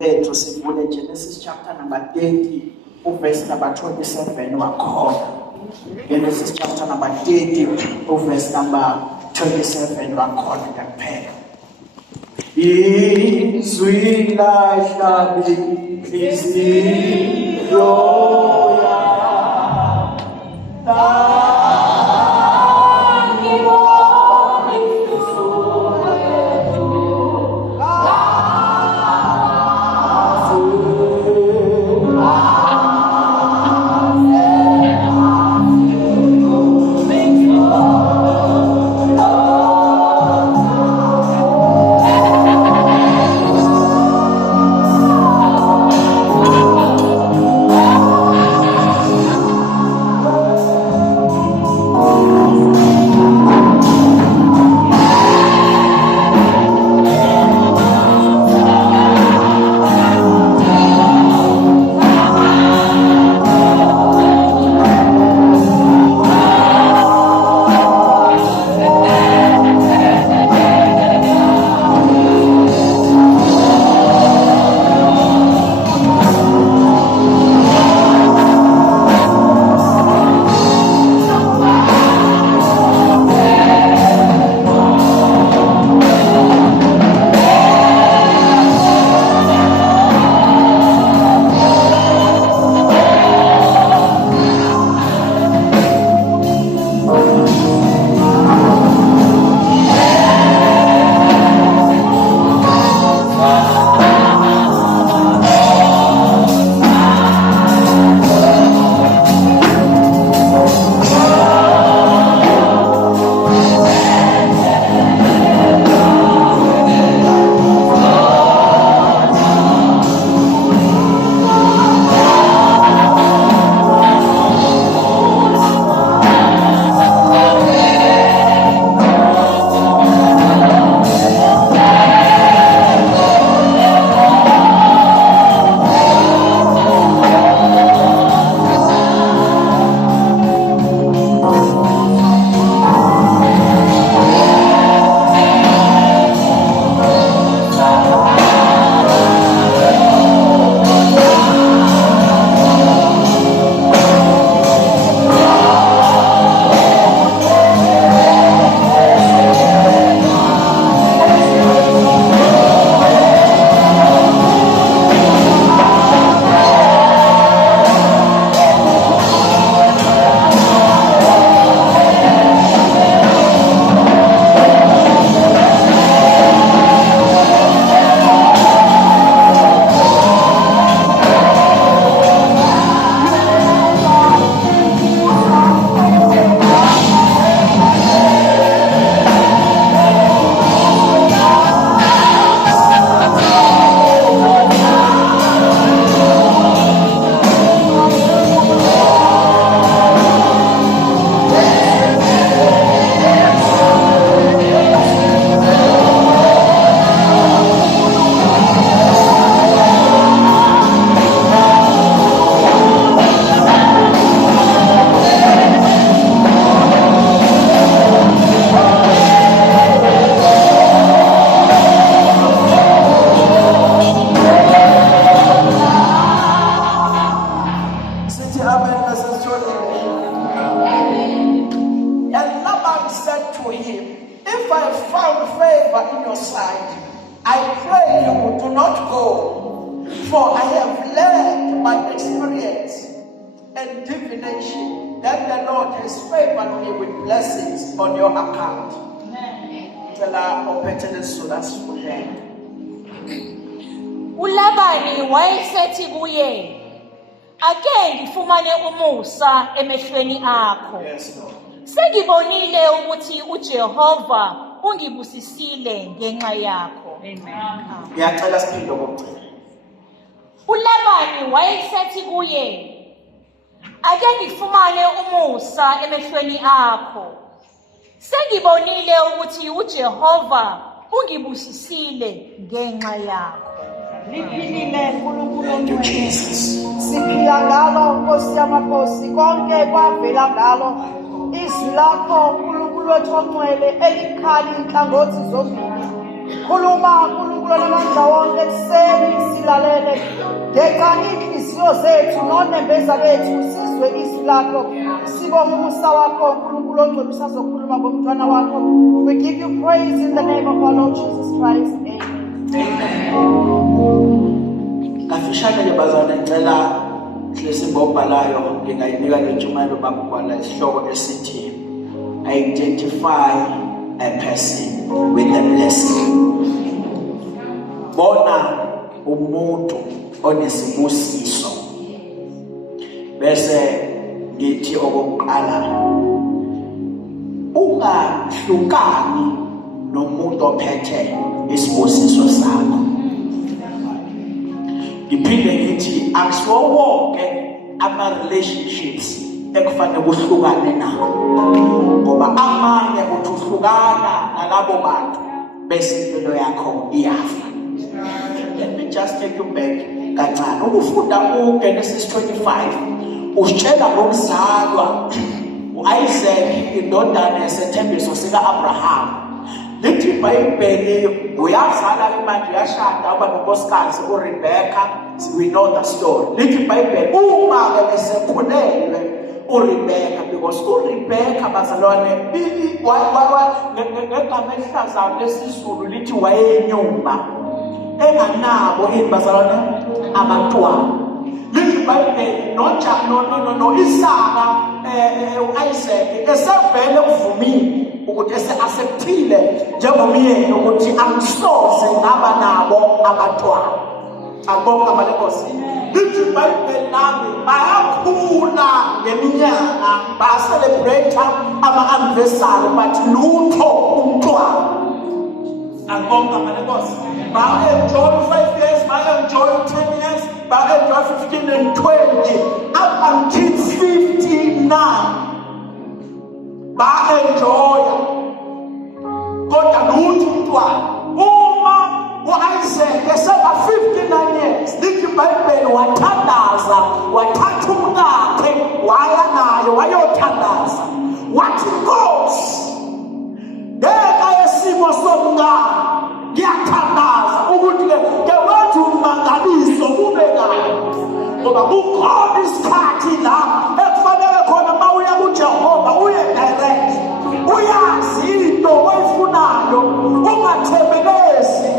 lethu sivule Genesis chapter number 30 verse number 27 wakhona. Genesis chapter number 30 verse number 27 wakhona kuphela. Izwi lahlabi inhliziyo uLabani wayesethi kuye, ake ngifumane umusa emehlweni akho. Sengibonile ukuthi uJehova ungibusisile ngenxa yakho. Ngiyacela siphinde ngokugcina. uLabani wayesethi kuye, ake ngifumane umusa emehlweni akho. Sengibonile ukuthi uJehova ungibusisile ngenxa yakho. Liphilile uNkulunkulu ongcwele. Siphila ngalo Nkosi yamakhosi, konke kwavela ngalo. Izwi lakho uNkulunkulu wethu ongcwele elikhali inhlangothi zombili. Khuluma uNkulunkulu namandla wonke ekuseni silalela. Deka inhliziyo zethu nonembeza bethu sizwe izwi lakho. Sibonge umusa wakho uNkulunkulu ongcwele usazokhuluma ngomntwana wakho. We give you praise in the name of our Lord Jesus Christ. Amen. Kafishane ke bazana ngicela hlesi ngobhalayo ngingayinika le ntshumayelo bakubhala isihloko esithi identify a person with a blessing. Bona umuntu onesibusiso. Bese ngithi okokuqala ungahlukani nomuntu ophethe isibusiso sakho. Ngiphinde ngithi akusiwo wonke ama relationships ekufanele kuhlukane nawo, ngoba amanye uthi uhlukana nalabo bantu bese impilo yakho iyafa. Let me just take you back kancane. Ukufunda uGenesis 25 usitshela ngokuzalwa uIsaac indodana yesethembiso sika-Abraham. Lithi iBhayibheli uyazala imali yashada uba nonkosikazi uRebecca. We know the story. Lithi iBhayibheli uma esekhulelwe uRebecca, because uRebecca bazalwane ngegama elihlazayo lesizulu lithi wayenyumba enganabo bazalwane abantwana. Lithi iBhayibheli no Isaka uIsaac esevele kuvumile ukuthi ese-acceptile njengomyeni ukuthi angisoze ngaba nabo abantwana. Abonga amalekhosi. Lithi iBhayibheli nami bayakhula ngeminyaka ba-celebrate ama-anniversary but lutho umntwana. Abonga amalekhosi. Ba-enjoy 5 years, ba-enjoy 10 years, ba-enjoy 15 and 20 up until 59. Ba-enjoya kodwa lutho umntwana. Uma uIsaac eseba 59 years, lithi iBhayibheli wathandaza, wathatha umkakhe waya naye wayothandaza. Wathi Nkosi, ngeka yesimo somngane ngiyathandaza ukuthi ke wenza umangaliso kube kahle, ngoba kukhona isikhathi la ekufanele khona uma uya kuJehova uye direct, uyazi into oyifunayo, ungathembelezi,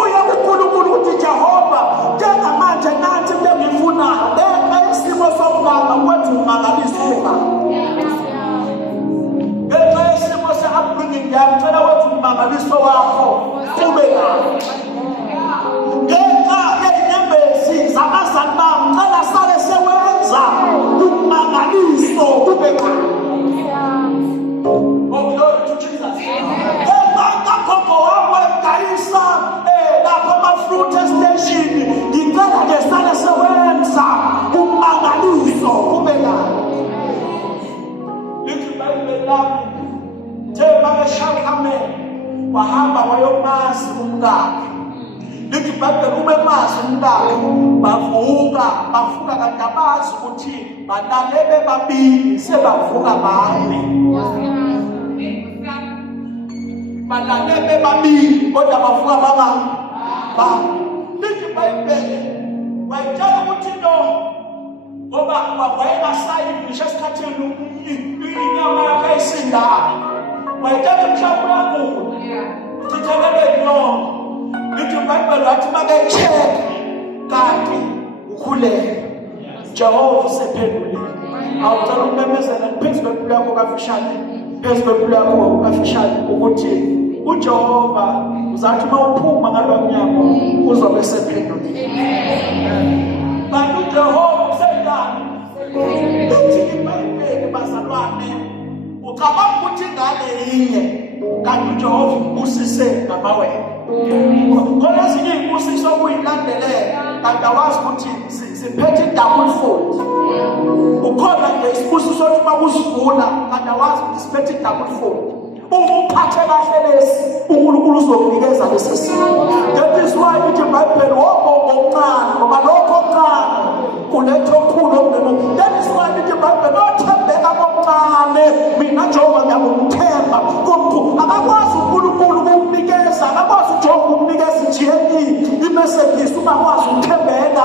uye kuNkulunkulu ukuthi Jehova njengamanje nathi into engiyifunayo, ngeka isimo somngane wenza umangaliso kube kahle. Ngeka isimo se-upbringing ngiyacela wenza umangaliso wakho kube kahle. Ngeka yezinyembezi zabazali bami ngicela sale sewenza umangaliso kube kahle. Oh, glory to Jesus. Ngeka gogo wakho edayisa lapho ama-fruit station ngicela nje sale sewenza umangaliso kube kahle. Lithi iBhayibheli lami njengoba eShakhameni wahamba wayomazi umkakhe. Lithi iBhayibheli ubemazi umkakhe bavuka kanti abazi ukuthi balale bebabili sebavuka bane. Balale bebabili kodwa bavuka babani. Lithi iBhayibheli wayitshela ukuthi no, ngoba wayengasayi ngisho esikhathini inyama yakhe ayisindane. Wayithatha mhlawumbe uyakhula uchitheleleni lonke. Lithi iBhayibheli wathi make-check kanti ukhulelwe. Jehova usephendulile. Awucela ukumemezela phezu kwempilo yakho kafishane, phezu kwempilo yakho kafishane ukuthi uJehova uzathi uma uphuma ngalo mnyango uzobe esephendulile. Kanti uJehova useyindani. Lithi iBhayibheli bazalwane ucabanga ukuthi ingane yinye kanti uJehova ubusise ngamawele. Khona ezinye iy'busiso okuyilandelela kanti awazi ukuthi ziphethe double fold. Ukhona nje isibusiso sokuthi uma kusivuna kanti awazi ukuthi siphethe double fold. Uma uphathe kahle lesi uNkulunkulu uzokunikeza lesi simo. That is why lithi iBhayibheli wobonga okuncane ngoba lokho okuncane kuletha okukhulu okungemuva. That is why lithi iBhayibheli othembeka kokuncane mina Jehova ngiyakumthemba. Abakwazi uNkulunkulu ukukunikeza, abakwazi uJehova ukukunikeza iGNE, iMercedes, ungakwazi ukuthembeka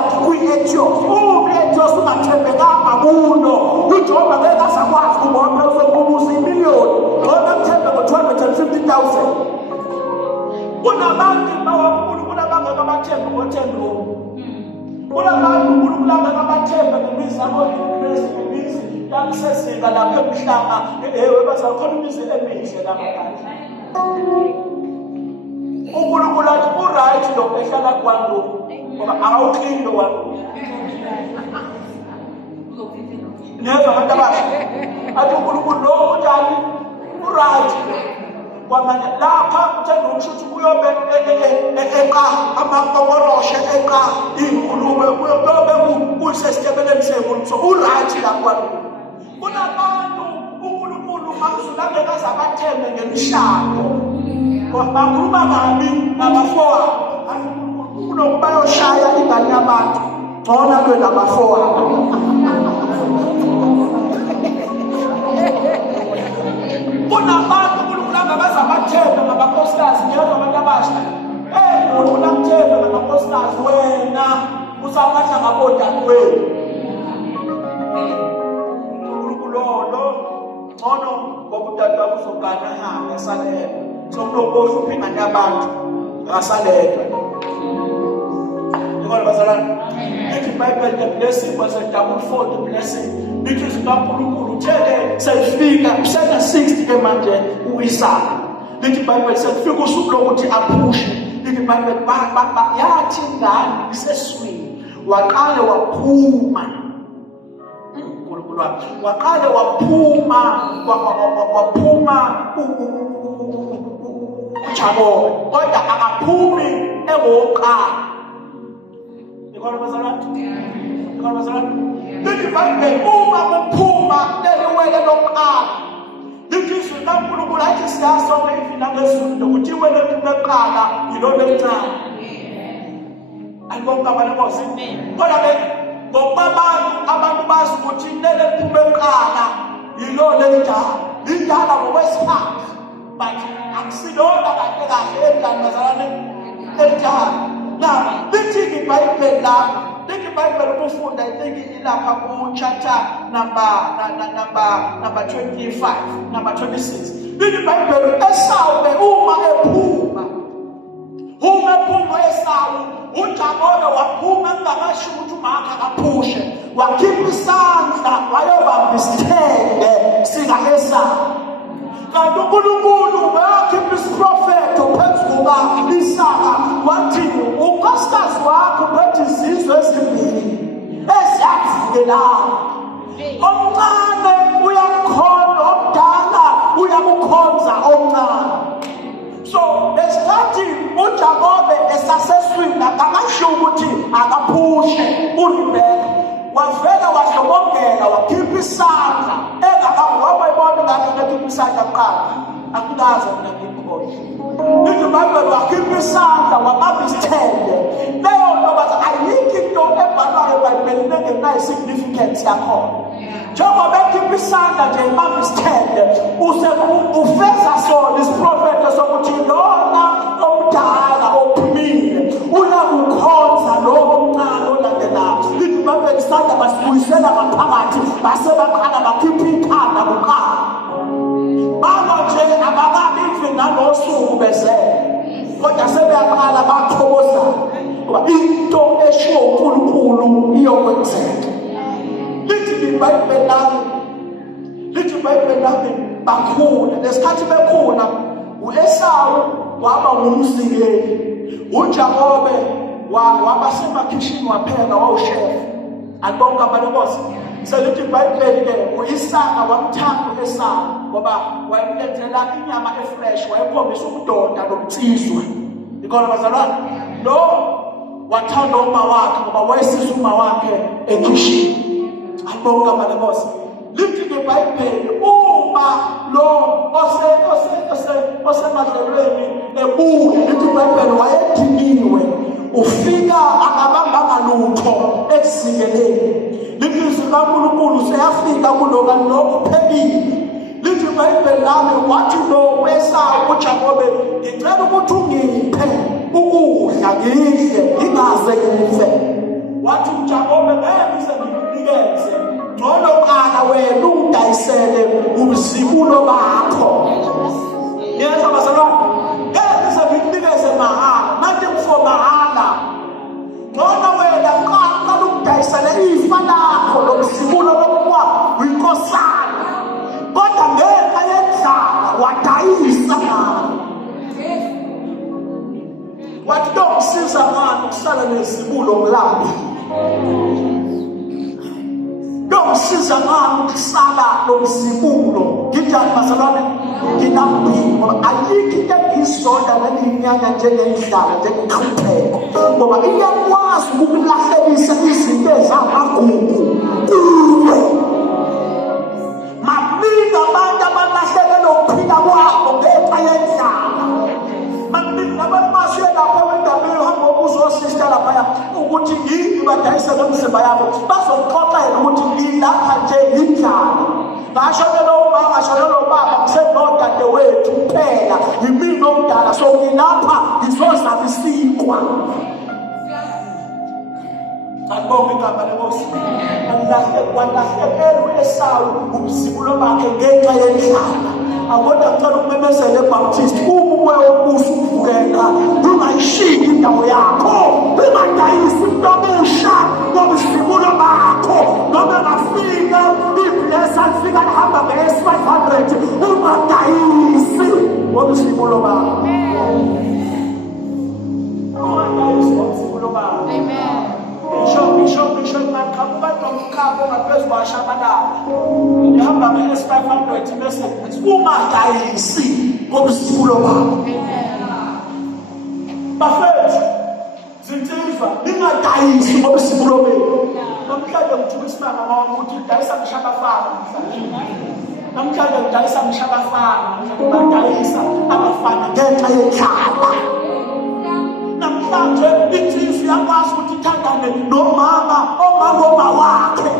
Kulabantu uNkulunkulu abangabathemba ngemizi yabo ngemizi yakusezinga lapha emhlaba bazakhona imizi emihle lapha. uNkulunkulu athi uright lo ehlala kwalo ngoba awuqini lo kwalo. Neza abantu abasha athi uNkulunkulu lo unjani uright kwamanye lapha uthanda ukuthi kuyobe eqa amakoroshe eqa inkulumo kuyobe kusesitebeleni semuntu so uright lapha. Kunabantu uNkulunkulu akuzulanga kazabathembe ngemishado bakhuluma kabi nabafowabo kunokuba yoshaya ingane yabantu ngona lwe nabafowabo. Kunabantu uNkulunkulu angabazabathembe ngabakhosikazi ngezwa abantu abasha uNkulunkulu amthembe ngabakhosikazi wena usabatha ngabodadewenu. uNkulunkulu lo ngcono ngoba udadewabo uzogana hamba esalele so mlokosha uphingane abantu akasaledwa. Ngikho bazalwane ithi iBhayibheli the blessing was a double fold blessing. Lithi zikaNkulunkulu uthele sayifika kusena 60 ke manje uIsaka. Lithi iBhayibheli sayifika usuku lokuthi aphushe. Lithi iBhayibheli yathi ingane iseswini waqale waphuma. uNkulunkulu waqale waphuma uJakobe kodwa akaphumi engoqala. Ngikho bazalwane lithi iBhayibheli uma kuphuma leliwele lokuqala lithi izwi likaNkulunkulu athi siyasonke ivila ngezulu ukuthi iwele lokuqala yilona elincane. Ayibonke abantu kodwa ke ngoba abantu bazi ukuthi leli liphuma eqala yilona elidala ngokwesikhathi but akusilona kahle endlini bazalwane elidala. Now lithi iBhayibheli la lithi iBhayibheli ukufunda I think ilapha ku chapter number 25 number 26 lithi iBhayibheli Esau uma ephuma Esau uJakobe waphuma engakasho ukuthi umakhe akaphushe wakhipha isandla wayobamba isithende sika Esau. Kanti uNkulunkulu wakhipha isiprofethi phezu kukaIsaka wathi unkosikazi wakho uphethe izizwe ezimbili eziyakuvikelana. Omncane uyakukhonza omdala uyakukhonza omncane. So lesikhathi uJakobe esaseswini akakasho ukuthi akaphushe uRebeka wavela wahlobongela wakhipha isandla engakawayibona ngathi ngakhipha isandla kuqala akukaze mina ngikhohle. Lithi iBhayibheli wakhipha isandla wabamba isithende. Leyo nto bathi ayikho into ebhalwayo eBhayibhelini engenayo significance yakhona. Njengoba ekhipha isandla nje ibamba isithende ufeza sona isiprofethi sokuthi lona omdala ophumile uyakukhonza lo omncane olandelayo. Lithi iBhayibheli isandla basibuyisela ngaphakathi base baqala bakhipha ikhanda kuqala. Nje abakabi nalosuku bezele kodwa sebeyaqala bathokoza ngoba into eshiwo uNkulunkulu iyokwenzeka. Lithi iBhayibheli lami bakhula lesikhathi bekhula uEsau waba ngumzingeli uJakobe waba semakhishini waphela wawuchef. Akubonga abantu selithi iBhayibheli ke uIsaka wamthanda uEsau ngoba wayemlethela inyama efresh wayekhombisa ubudoda nobutsizwa. Ikona bazalwane lo wathanda uma wakhe ngoba wayesiza uma wakhe ekhishini. Akubonga abantu lithi iBhayibheli uma lo osemadlelweni ebuya lithi iBhayibheli wayediniwe ufika akabambanga lutho ekuzikeleni. Lithi zikaNkulunkulu seyafika kuloka lo uphekile. Lithi iBhayibheli lami wathi lo weSawu uJakobe ngicela ukuthi ungiphe ukudla ngidle ngingaze ngife. Wathi uJakobe ngeke ngikunikeze ngcono qala wena ungidayisele ubuzibulo bakho. Yezwa bazalwane ngeke ngikunikeze mahhala manje ngifo mahhala. Ngcono udayisele ifa lakho lomsibulo lokuba uyinkosana kodwa ngenxa yendlala wadayisa ngalo. Wathi domsiza ngani ukusala nesibulo ngilambile. Domsiza ngani ukusala lomsibulo ngijani bazalwane nginambili ngoba ayikho into engizonda nelinyanya njengendlala njengenhlupheko ngoba iyakwazi ukulahlekisa izinto ezamagugu kuwe. Maningi abantu abalahlekelwe ukuphila kwabo ngenxa yendlala. Maningi abantu basuke lapha endabeni uhamba ubuzosista laphaya ukuthi yini badayisa nomzimba yabo bazokuxoxela ukuthi ngilapha nje indlala. Ngashonela uma ngashonela ubaba kusenodade wethu kuphela yimina omdala so ngilapha ngizozama isikwa. Akubonga igama lenkosi. Walahlekelwe Esawu umsibulo bakhe ngenxa yendlala. Akodwa ngicela ukumemezela eBaptist umoya wobuso uvukela ungayishiyi indawo yakho ungadayisi umuntu omusha ngomsibulo bakho noma ngafika ibless alifika lihamba nge-500 ungadayisi ngomsibulo bakho. Ungadayisi ngomsibulo bakho. Amen. Bishop makabuka nomkhabo ngaphezu kwashabalala. Ngihamba nge-500 bese ungadayisi ngomsibulo bakho. Bafethu zinsizwa ningadayisi ngomsibulo benu. Namhlanje ngithukisa mama wami ukuthi ngidayisa ngishabafana namhlanje ngidayisa ngishabafana ngidayisa abafana ngenxa yendlala. Namhlanje insizwa iyakwazi ukuthi ithandane nomama ongangoma wakhe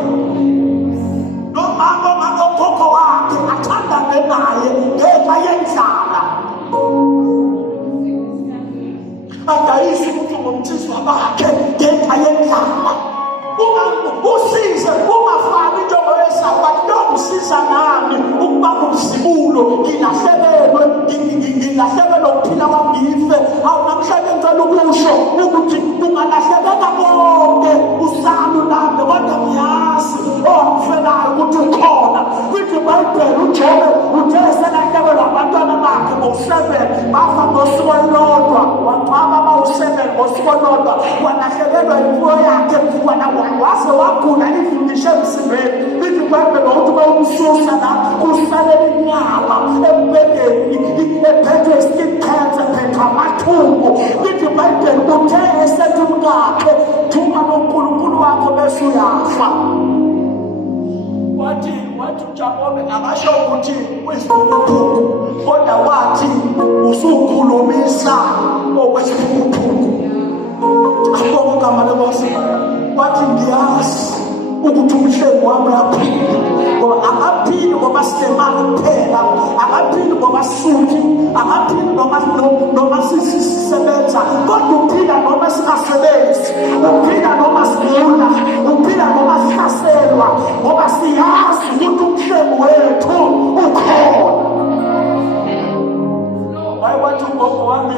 nomama ongagogo wakhe athandane naye ngenxa yendlala. Adayisi ukuthi ngomthiswa bakhe ngenxa yendlala. Usize ungafani njengo Esawu bathi nomsiza nami ukuba ngumsibulo ngilahlekelwe ukuphila kwami ngife. Awu namhlanje ngicela ukusho ukuthi ungalahlekeka konke usalo lami kodwa ngiyazi ongifelayo ukuthi ukhona. Kwithi iBhayibheli uJobe uthe selahlekelwe abantwana bakhe ngo-7 bafa ngosuku olulodwa waqaba bawu-7 ngosuku olulodwa walahlekelwa imfuyo yakhe waze wagula ifundishe emzimbeni. Lithi iBhayibheli ukuthi bawumsusa la kusalela inyama embedeni ephethwe skin cancer phethwe amathumbu. Lithi iBhayibheli uthe esethi umkakhe thuma noNkulunkulu wakho bese uyafa. Wathi uJakobe akasho ukuthi uyisiphukuphuku kodwa wathi usukhulumisa okwesiphukuphuku. Akubonga igama lenkosi. Wathi ngiyazi ukuthi umhlengi wami uyaphila ngoba akaphili ngoba sinemali kuphela, akaphili ngoba sisuthi, akaphili noma sisebenza kodwa uphila noma singasebenzi, uphila noma sigula, uphila noma sihlaselwa ngoba siyazi ukuthi umhlengi wethu ukhona. Wathi ugogo wami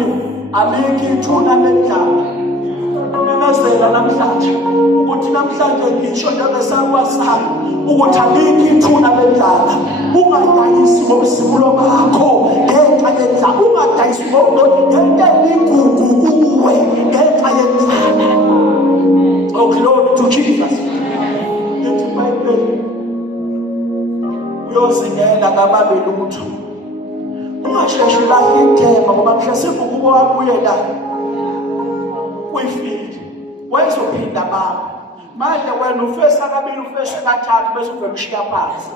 alikho ithuna lendlala memezela namhlanje ukuthi namhlanje ngisho njengesakwa sami ukuthi alikho ithuna lendlala. Ungadayisi ngomsibulo bakho ngenxa yendlala. Ungadayisi ngento eligugu kuwe ngenxa yendlala. Oh, glory to Jesus. Lithi iBhayibheli uyozingela kababe lutho. Ungasheshe ulahle ithemba ngoba mhla sivuka wabuye la kuyifile wezophinda baba manje wena ufesa kabili ufesa kathathu bese uvemshiya phansi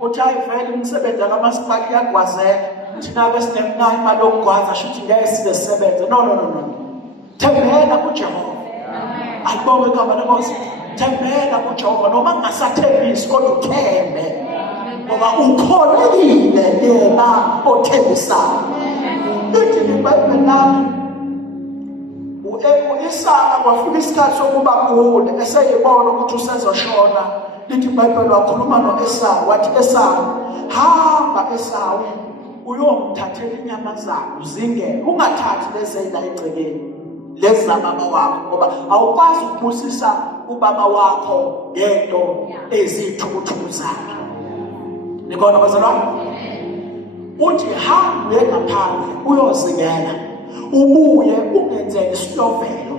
uthi hayi vele umsebenzi kamasipala iyagwazeka thina besinemnani imali yokugwaza shuthi ngeke sibe sebenze. No, thembela kuJehova. Akubonga igama lenkosi. Thembela kuJehova noma kungasathembisi kodwa uthembe ngoba ukholekile yena othembisayo. Lithi iBhayibheli nami u-Isaka kwafika isikhathi sokuba gule eseyibona ukuthi usezoshona. Lithi iBhayibheli wakhuluma no-Esawu wathi, Esawu, hamba Esawu uyongithathela inyama zakho zingeke, ungathathi lezi la egcekeni lezi zababa wakho, ngoba awukwazi ukubusisa ubaba wakho ngento ezithukuthuku zakhe. Nikona bazalwane? Uthi hamba uye ngaphandle uyozingela, ubuye ungenzele isilovelo,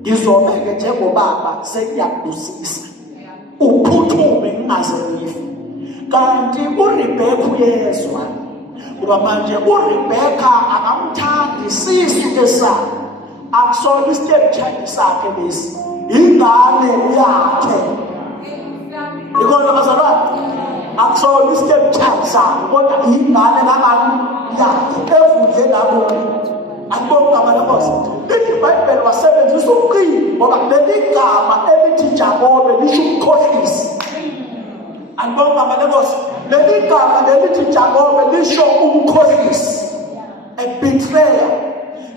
ngizobeke njengobaba sekuyakubusisa, uphuthume ngingaze ngife. Kanti uRebecca uyezwa, ngoba manje uRebecca akamthandi sisi esakhe, akusona isitepchild sakhe lesi, ingane yakhe. Ikona bazalwane? Akusona isitepchild sakhe, kodwa ingane kabani yakhe evudle labo. Akubonga amantombazane. Lithi iBhayibheli wasebenzisa uqili, ngoba leli gama elithi Jakobe lisho ukukhohlisa. Akubonga amantombazane. Leli gama lelithi Jakobe lisho ukukhohlisa, a betrayer.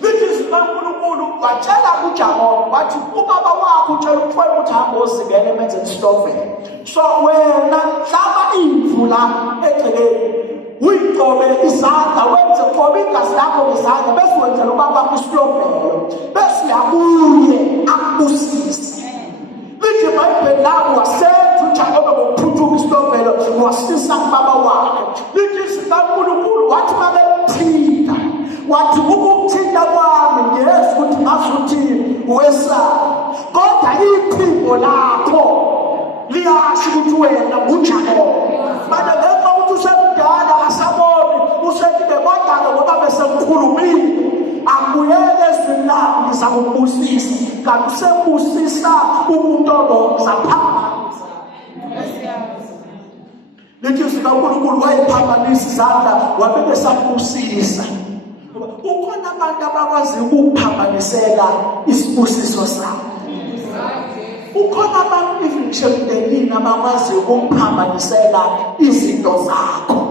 Lithi uNkulunkulu watshela uJakobe wathi ubaba wakho utshela umfowenu ukuthi hamba ozingele emenze isilovelo. So wena hlaba imvula egcekeni, uyigcobe izandla, wenze qobe igazi lakho ngezandla, bese wenzela ubaba wakho isilovelo, bese uyabuye akubusise. Lithi iBhayibheli labo wasenza uJakobe ngokuphuthuma isilovelo, wasisa ubaba wakhe. Lithi uNkulunkulu wathi babethinta, wathi ukuthinta kwami ngiyeza ukuthi ngazuthi wesaba, kodwa iphimbo lakho liyasho ukuthi wena uJakobe. Manje ngenxa ukuthi usemdala asaboni usekile, kodwa ngoba besemkhulumile akuyele ezwini lami ngizakubusisa, kanti usebusisa umuntu olonza phambanisa. Lithi uNkulunkulu wayiphambanisa izandla wabebe sabusisa. Ukhona abantu abakwazi ukuphambanisela isibusiso sakho. Ukhona abantu emndenini abakwazi ukuphambanisela izinto zakho.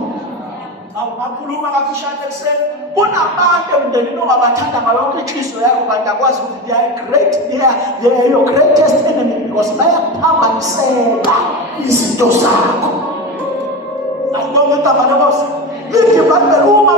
Awukhuluma kafishane ekuseni, kunabantu emndenini ongabathanda ngayonke inhliziyo yakho, kanti akwazi ukuthi they are your greatest enemy, because bayakuphambanisela izinto zakho. Akubonga tabanabos. Lithi iBhayibheli uma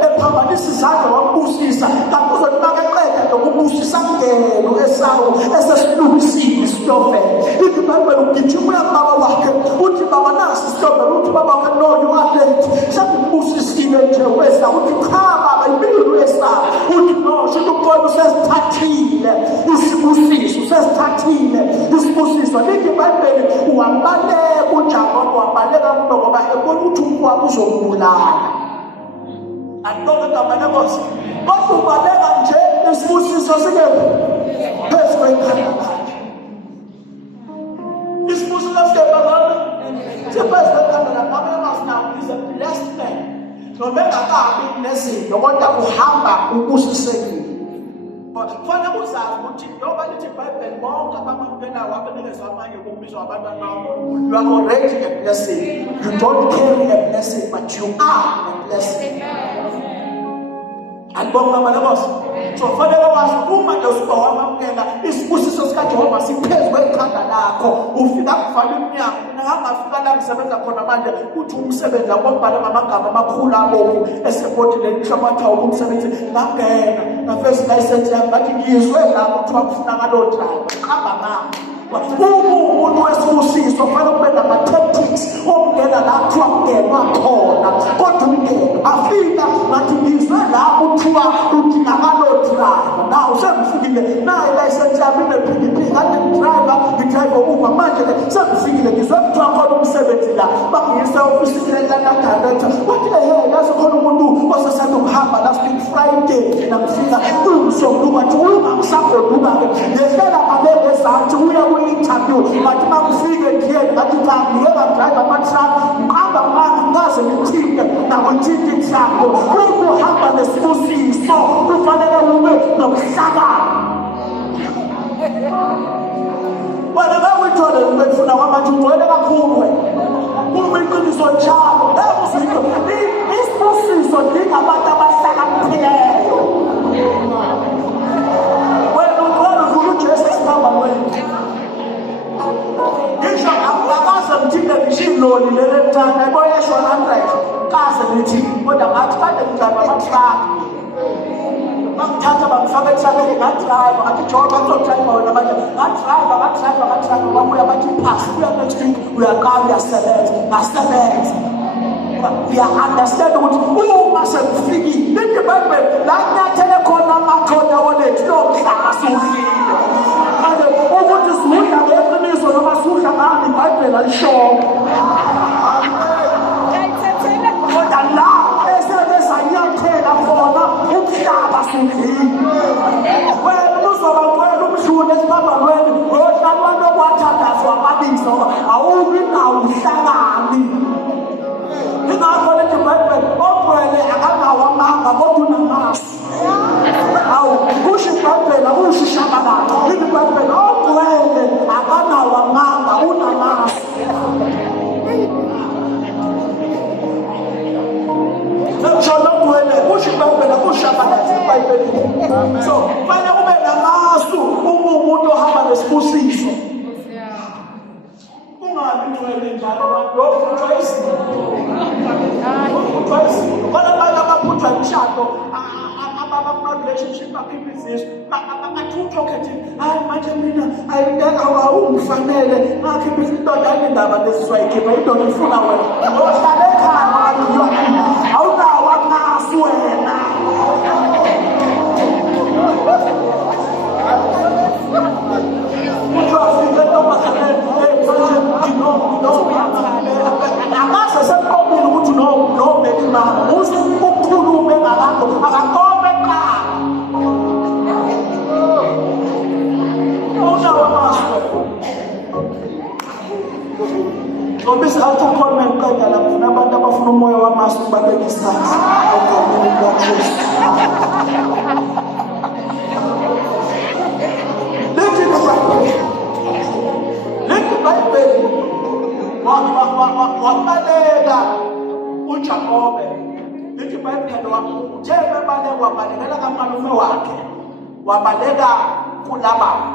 bephambanisa izandla wabusisa, kanti uzothi makeqeda lokubusisa ngelo esawo esesilungisile isilovelo. Lithi iBhayibheli ugijima uya kubaba wakhe, uthi baba nasi isilovelo, uthi baba wakhe no, you are late, sengibusisile nje wesa. Uthi cha baba, impilo esawo. Uthi no, shuthi uqobo usesithathile isibusiso, usesithathile isibusiso. Lithi iBhayibheli uwabaleka uJakobe, wabaleka kulo ngoba ebona ukuthi umfowabo uzombulala. Andonke tabanabos, kodwa ubaleka nje isibusiso sike phezu kwekhanda lakhe. Isibusiso sibabona siphezu kwekhanda lakhe. Abanye now is a blessed man. So bengakabi nezinto kodwa uhamba ubusisekile. Kufanele uzazi ukuthi njengoba lithi iBhayibheli bonke abamamkela wabenikeza amanye ukubizwa abantwana babo, you are already a blessing. You don't carry a blessing, but you are a blessing. Andibonga amantombazane. So kufanele wazi uma nje usuba wamamkela isibusiso sikaJehova siphezu kwekhanda lakho, ufika kuvala iminyango. Angafika la kusebenza khona manje uthi umsebenzi akubhala amagama amakhulu abovu esebhodini lihlamatha umsebenzi ngangena na first license yami, bathi ngizwe lapho kuthiwa kufuna ngalo driver hamba ngapha. Umuntu wesibusiso kufanele kube nama-tactics okungena la kuthiwa kungenwa khona, kodwa umngeno afika ngathi ngizwe lapho kuthiwa udinga ngalo driver. Naw sengifikile nayo license yami inephikiphi, ngathi ngidriver Uber, manje sengifikile ngizwe kuthiwa khona umsebenzi la, bangiyise ofisini lika-director. Wathi yazi khona umuntu osesanda ukuhamba last week Friday, namfika umsonguluka wathi ungakusagoduka-ke yehlela abeke ezansi uya kwi-interview, bathi makufike ndiyeni ngathi cha ngiyeka drive ama-truck ngiqamba manje ngaze ngithinte nakwithinte ihlako. Ukuhamba nesibusiso kufanele ube nokuhlakana. Wena bawithole ubefuna kwamanje ugcwele kakhulu wena. Uma iqiniso njalo, ebuzinto isibusiso ndingabantu abahlakanipheleyo. Wena ugcwele uJesu esihamba wena. Ngisho akaze ngithinte ngishiloli lele ncane boyeshwa 100 kaze ngithi kodwa ngathi kade ngijaba ama-truck. bangithatha bangifaka etraffic ngadrayiva ngathi John bazodrayiva wena manje ngadrayiva babuya bathi pass kuya next week uyaqala uyasebenza ngasebenza uya understand ukuthi uma sekufikile lithi Bible la nyathele khona amathonya wonethu nomhlaba suhlile manje ukuthi sihudha ngeqiniso noma sihudha ngani iBhayibheli alishoyo kodwa la esebesanyathela khona umhlaba suhlile wena uzobakwela umshuni esibambalweni ngohlalo kwathandazwa amabisa awubi nawo uhlangani ingakho lethi Bible ogcwele akanawo amanga kodwa unamasu awu kusho iBhayibheli akusho ishabalala lithi iBhayibheli ogcwele akanawo amanga unamasu kusho iBhayibheli akusho iBhayibheli so fanele ube namasu uma umuntu ohamba nesibusiso ungabi ngcwele njalo abaphutha imishado relationship akhiphiziswa too talkative manje mina awungifanele ngakhiphiza indoda ayindaba lesizwa ikhipha indoda ifuna wena ohlala ekhaya awunawo amasu wena amase seqomile ukuthi no baby mama ukhulume ngabantu akakome ekhaya unawo amasu ngoba isikhathi ukhona iqeda la kufuna abantu abafuna umoya wamasu babeke isandla egameni likaJesu lithi iBhayibheli wabaleka uJakobe lithi iBhayibheli uthe wabalekela kamalume wakhe wabaleka kuLabani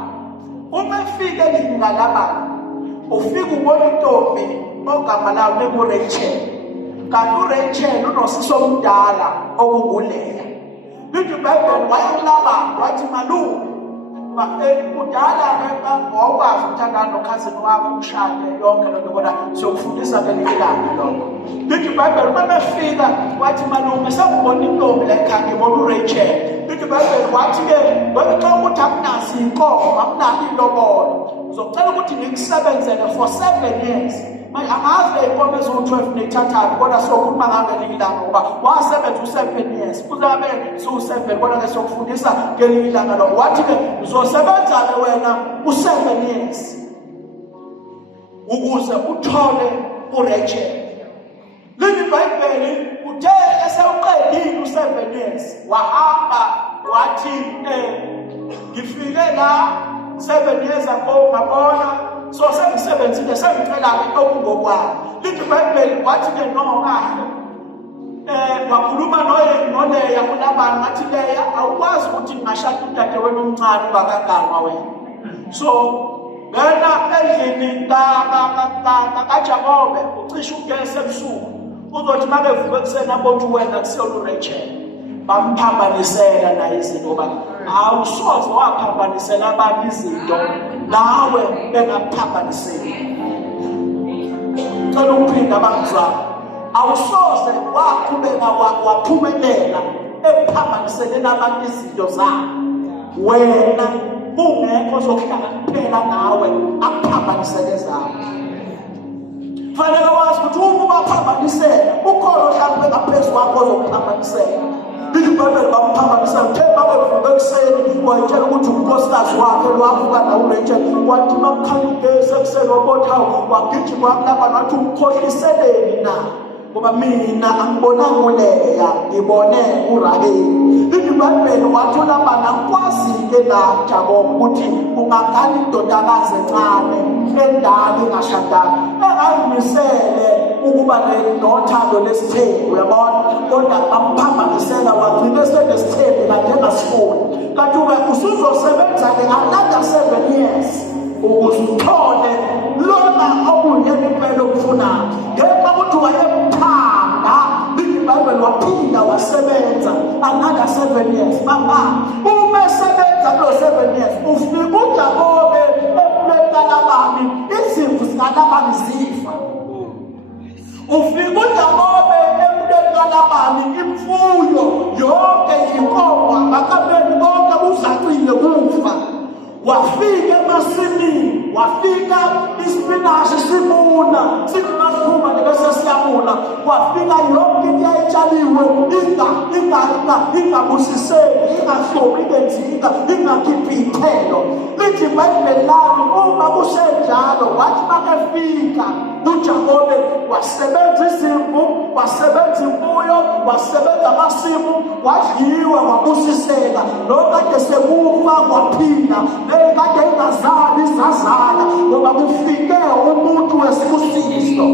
uma efika endlini kaLabani ufika ubona intombi ogama layo linguRachel kanti uRachel unosisi omdala okunguLeya lithi iBhayibheli wayeLabani wathi malume kudala ngokwazi ukuthandana nokhazini wakho umshade yonke lento kodwa siyokufundisa ngelilanga lokho lithi iBhayibheli uma befika wathi malume sakubona intombi la ekhaya ngibona uRachel lithi iBhayibheli wathi-ke xa ukuthi akunazi inkomo akunayo ilobolo uzocela ukuthi ngikusebenzele for 7 years manje angazi inkomo eziwu-12 neyithathayo kodwa siyokhuluma ngelinye ilanga ngoba wasebenza u7 years kuzabe siwu7 kodwa-ke siyokufundisa ngelinye ilanga lokho wathi-ke uzosebenza-ke wena u7 years ukuze uthole uRachel lithi iBhayibheli uthe esewuqedile u7 years wahamba wathi ngifike la 7 years ago ngabona so sengisebenzile sengicela-ke okungokwami lithi iBhayibheli wathi-ke no kahle wakhuluma noLeya kuLabani ngathi Leya awukwazi ukuthi ngingashada udade wena omncane ungakaganwa wena so wena endlini kaJakobe ucishe ugese ebusuku uzothi uma bevuka ekuseni abonke wena kusiyona uRachel bamphambanisela naye izinto ngoba awusoze waphambanisela abantu izinto nawe bengakuphambaniseli cela ukuphinda abangizwana awusoze waqhubeka waphumelela ekuphambaniseni abantu izinto zabo wena ungekho zokuhlangana nawe akuphambanisele zabo fanele wazi ukuthi uma ubaphambanisela ukhona mhlawumbe ngaphezu kwakho ozokuphambanisela lithi iBhayibheli bamphambanisela uthe babevuka ekuseni wayetshela ukuthi unkosikazi wakhe lwavuka nawo uRachel wathi makukhala ugesi ekuseni wabothawo wagijima kuLabani wathi umkhohliseleni na ngoba mina angibonanga uLeya ngibone uRaheli lithi iBhayibheli wathi uLabani akwazi-ke la Jakobe ukuthi ungagana indodakazi encane endala engashadanga engayimisele ukuba nothando lesithembu uyabona kodwa bamphambanisela wagcina senesithembu kanti engasifuni kanti-ke usuzosebenza-ke another 7 years ukuze uthole lona okuyena impela okufunayo ngenxa ukuthi wayemthanda lithi iBhayibheli waphinda wasebenza another 7 years mama uma esebenza kulo 7 years ufika uJakobe empilweni kaLabani izimvu zikaLabani zifa ufika uJakobe empilweni kaLabani imfuyo yonke inkomo amakabeni bonke buzacile kufa wafika emasimini wafika isipinashi simuna sikunasiphuma bese siyamuna wafika yonke into ayitshaliwe ingabusiseki ingahlobi ingenzinga ingakhiphi ithelo lithi iBhayibheli lami uma kusenjalo wathi makefika uJakobe wasebenza izimvu wasebenza imfuyo wasebenza amasimu wadliwa wabusiseka lokade sekufa kwaphila nekade ingazali isazala ngoba kufike umuntu wesibusiso.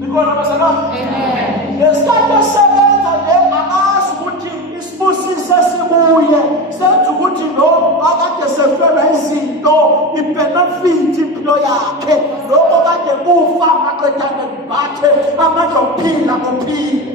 Because amen. Ngesikhathi esebenza nje akazi ukuthi isibusiso sibuye senza ukuthi lo akade sefela izinto ibenefit impilo yakhe lokho kade kufa aqedane bathe amandla okuphila kuphila.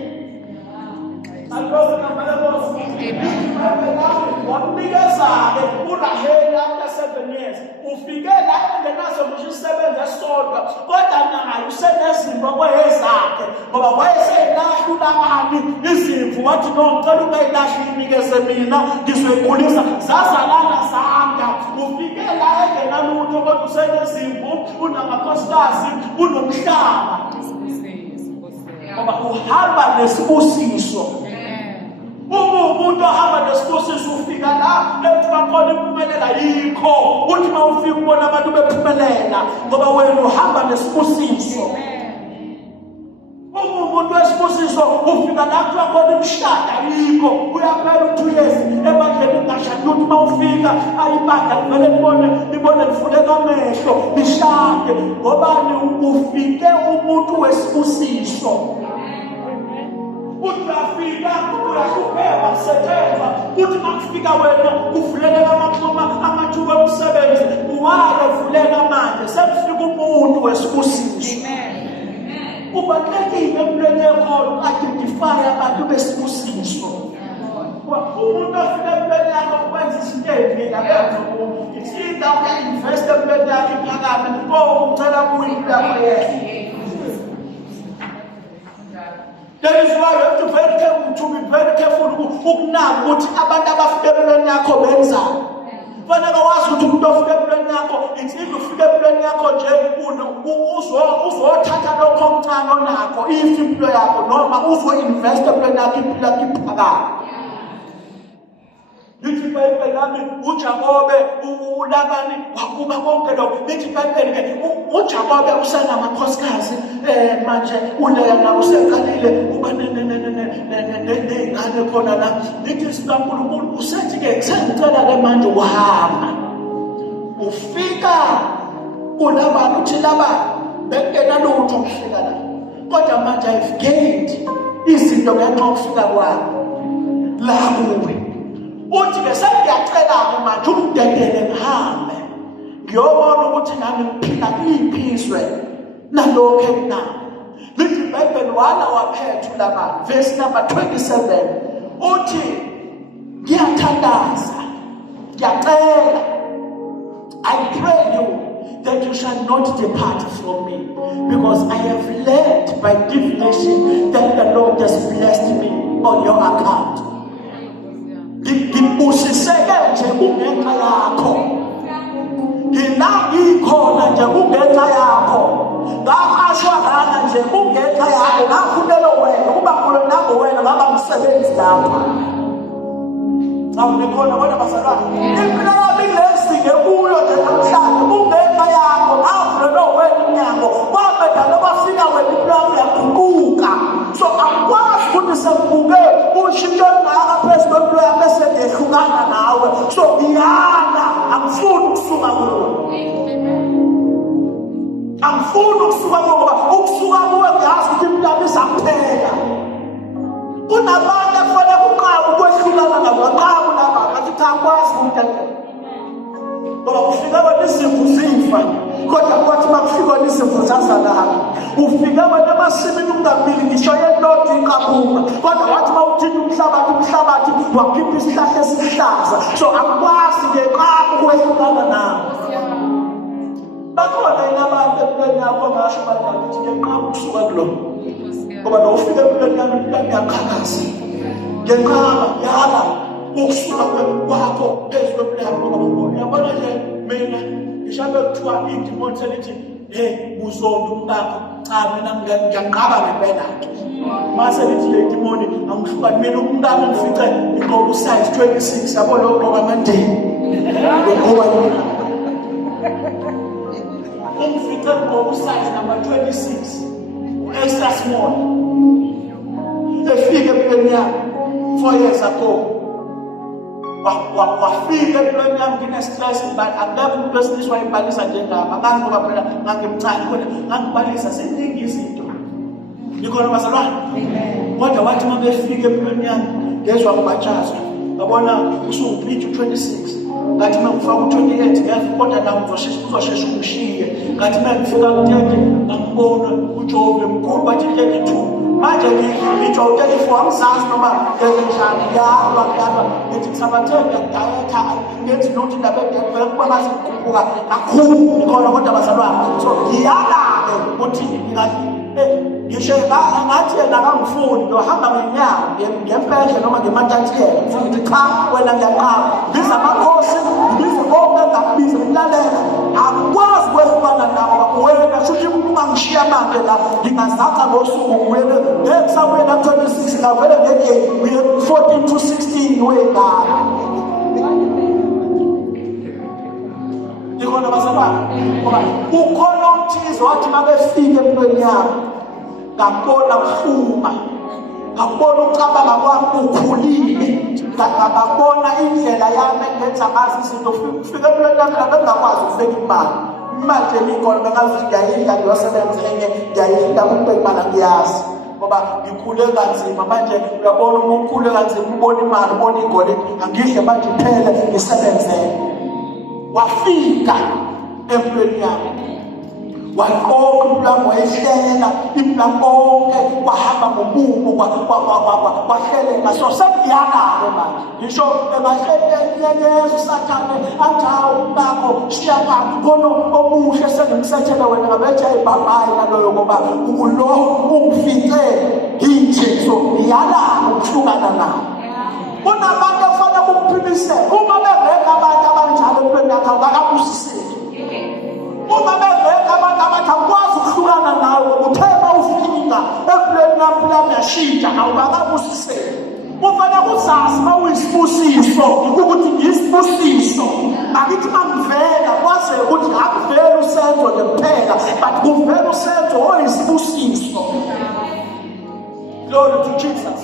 Wamnikeza-ke uRaheli after 7 years ufike la engenazo ngisho isebenza esodwa kodwa naye usenezimvo kwezakhe ngoba wayeseyilahla uLabani izimvu wathi no ngicela ungayilahli inikeze mina ngizoyikhulisa zazalana zanga ufike la engenalutho kodwa usenezimvu unamakhosikazi unomhlaba ngoba uhamba nesibusiso. Umuntu ahamba nesibusiso ufika la ekufika khona impumelela yikho uthi mawufika ubona abantu bephumelela ngoba wena uhamba nesibusiso. Umuntu wesibusiso ufika la kuthiwa khona imshada yikho uyaphela 2 years ebandleni ingashadi uthi mawufika ayibandla kumele libone livuleka amehlo lishade ngobani ufike umuntu wesibusiso. Utafika uyahlupheka usethenza uthi makufika wena uvuleleka amathuba omsebenzi uwale vuleka manje sekufika umuntu wesibusiso. Kubalulekile empilweni yakho identify abantu besibusiso. Umuntu ofika empilweni yakho ukwenza izinto ezivela lezo it's either uya-invest empilweni yakho iphakame ucela kuyo impilo yakho yehle. That is why you have to be very careful ukunaka ukuthi abantu abafika empilweni yakho benzani. Fanele wazi ukuthi umuntu ofika empilweni yakho it's if ufika empilweni yakho nje uzothatha lokho okuncane onakho impilo yakho noma uzo-invest empilweni yakho impilo yakho iphakame. Lithi iBhayibheli lami uJakobe uLabani wakuba konke lokho. Lithi iBhayibheli-ke uJakobe usenamakhosikazi manje uLeya naye useqalile uba ney'ngane khona la. Lithi sikaNkulunkulu usethi-ke sengicela-ke manje uhamba ufika kuLabani uthi Labani bengenalutho ukufika la kodwa manje I've gained izinto ngenxa yokufika kwami la kuwe. Uthi-ke sengiyacela-ke manje ungidedele ngihambe ngiyobona ukuthi nami ngiphila kuliphi izwe nalokho enginako. Lithi iBhayibheli wala waphetha uLabani verse number 27 uthi ngiyathandaza ngiyacela I pray you that you shall not depart from me because I have learned by divination that the Lord has blessed me on your account. Ngibusiseke nje kungenxa yakho ngila ngikhona nje kungenxa yakho ngaqashwa lana nje kungenxa yakho ngakhulelwa wena kuba khona nango wena ngaba umsebenzi lapha awunekhona bona bazalwane impilo yami lesike kuyo nje namhlanje kungenxa yakho ngakhulelwa wena inyanga kwabedala bafika wena impilo yami yaguquka so akwazi ukuthi sengibuke ushintsho ngaka phezu kwempilo yami bese ngehlukana nawe so ngiyana angifuni ukusuka kuwe angifuni ukusuka kuwe ngoba ukusuka kuwe ngiyazi ukuthi impilo yami izakuphela kunabantu ekufanele kuqala ukwehlukana nabo qala nabo athi akwazi ukuthi Ngoba ufika abantu izimvu zifa kodwa kwathi makufika izimvu zazalala. Ufika abantu emasimini ungamili ngisho yendoda iqhamuka kodwa wathi mawuthinta umhlabathi wakhipha isihlahla esihlaza. So akwazi ngeqhamu ukwehlukana nawe. Bakhona inabantu empilweni yakho ngasho ukuthi ngeqhamu kusuka kulo. Ngoba lo ufika empilweni yami impilo yaqhakaza. Ngeqhamu yala ukusuka kwakho phezu kwempilo yakho. Yabona nje mina ngishabe kuthiwa idemon selithi uzonda umkakho. Cha mina ngiyaqaba ngempela. Mase lithi le demon angihlukani mina umkakho ngifice igqoka size 26 yabo lo gqoka manje. Ngoba umfice igqoka size number 26 extra small. Efike empilweni yami 4 years ago. Wafika empilweni yami ngine-stress but akekho umuntu wesilisa wayebhalisa njengami. Angangoba phela ngangimncane kodwa ngangibhalisa ziningi izinto. Nikhona bazalwane? Kodwa wathi uma befika empilweni yami ngezwa ngibatshazwa. Ngabona usungiphithi 26. Ngathi uma ngifika ku-28 ngiyafika kodwa nawe uzoshesha ungishiye. Ngathi uma ngifika ku-30 ngambona uJobe mkhulu bathi 32. Manje ngitsho 34 angisazi noma ngenzenjani yalwa ngithi kusabathenge ngiyadayetha ngenzi lutho indaba engiyakuvela kuba ngazi ngikhuphuka kakhulu nikhona kodwa bazalwane. So ngiyala-ke ukuthi ngisho ngathi yena akangifuni ngiyohamba ngenyawo ngempeshe noma ngemantatiyela futhi cha wena ngiyaqaba biza amakhosi biza konke engakubiza ngimlalela akukwazi kwehlukana nawo wena shuthi ungangishiya manje la ngingazakha ngosuku wena ngekusabuyela ku 26 ngavele ngeke 14 to 16 wengane. Nikhona bazalwane ngoba ukhona umthize wathi mabefika empilweni yami ngabona kuhluma ngabona ucabanga kwami ukhulile ngabona indlela yami engenza ngazo izinto ufika empilweni yami la bengakwazi ukufeka imali manje nikhona bengazi ngiyayidla ngiyosebenza ngiyayidla ukubhekana ngiyazi ngoba ngikhule kanzima manje uyabona uma ukhule kanzima ubona imali ubona igoli angidle manje phele ngisebenzele. Wafika empilweni yami waqoqa impilo wayehlela impilo konke wahamba ngomumo kwahlelela so sekuyana-ke manje ngisho engahlelenyenyeza usathane anjawo bakho shiya phansi khona omuhle sengimsethele wena ngabethi ayibhabhayi naloyo ngoba lo ungifice nginje so ngiyala ukuhlukana naye. Kunabantu afana ukuphimisela uma bengekho abantu abanjalo empilweni yakho akakubusiseki. Uma bengekho abantu abathi akwazi ukuhlukana nawe uthema ufika empilweni yami yashintsha awubakabusiseki. Kufanele uzazi uma uyisibusiso ukuthi ngiyisibusiso akithi mangivela kwaze ukuthi akuvela usenzo ngempela but kuvela usenzo oyisibusiso. Glory to Jesus.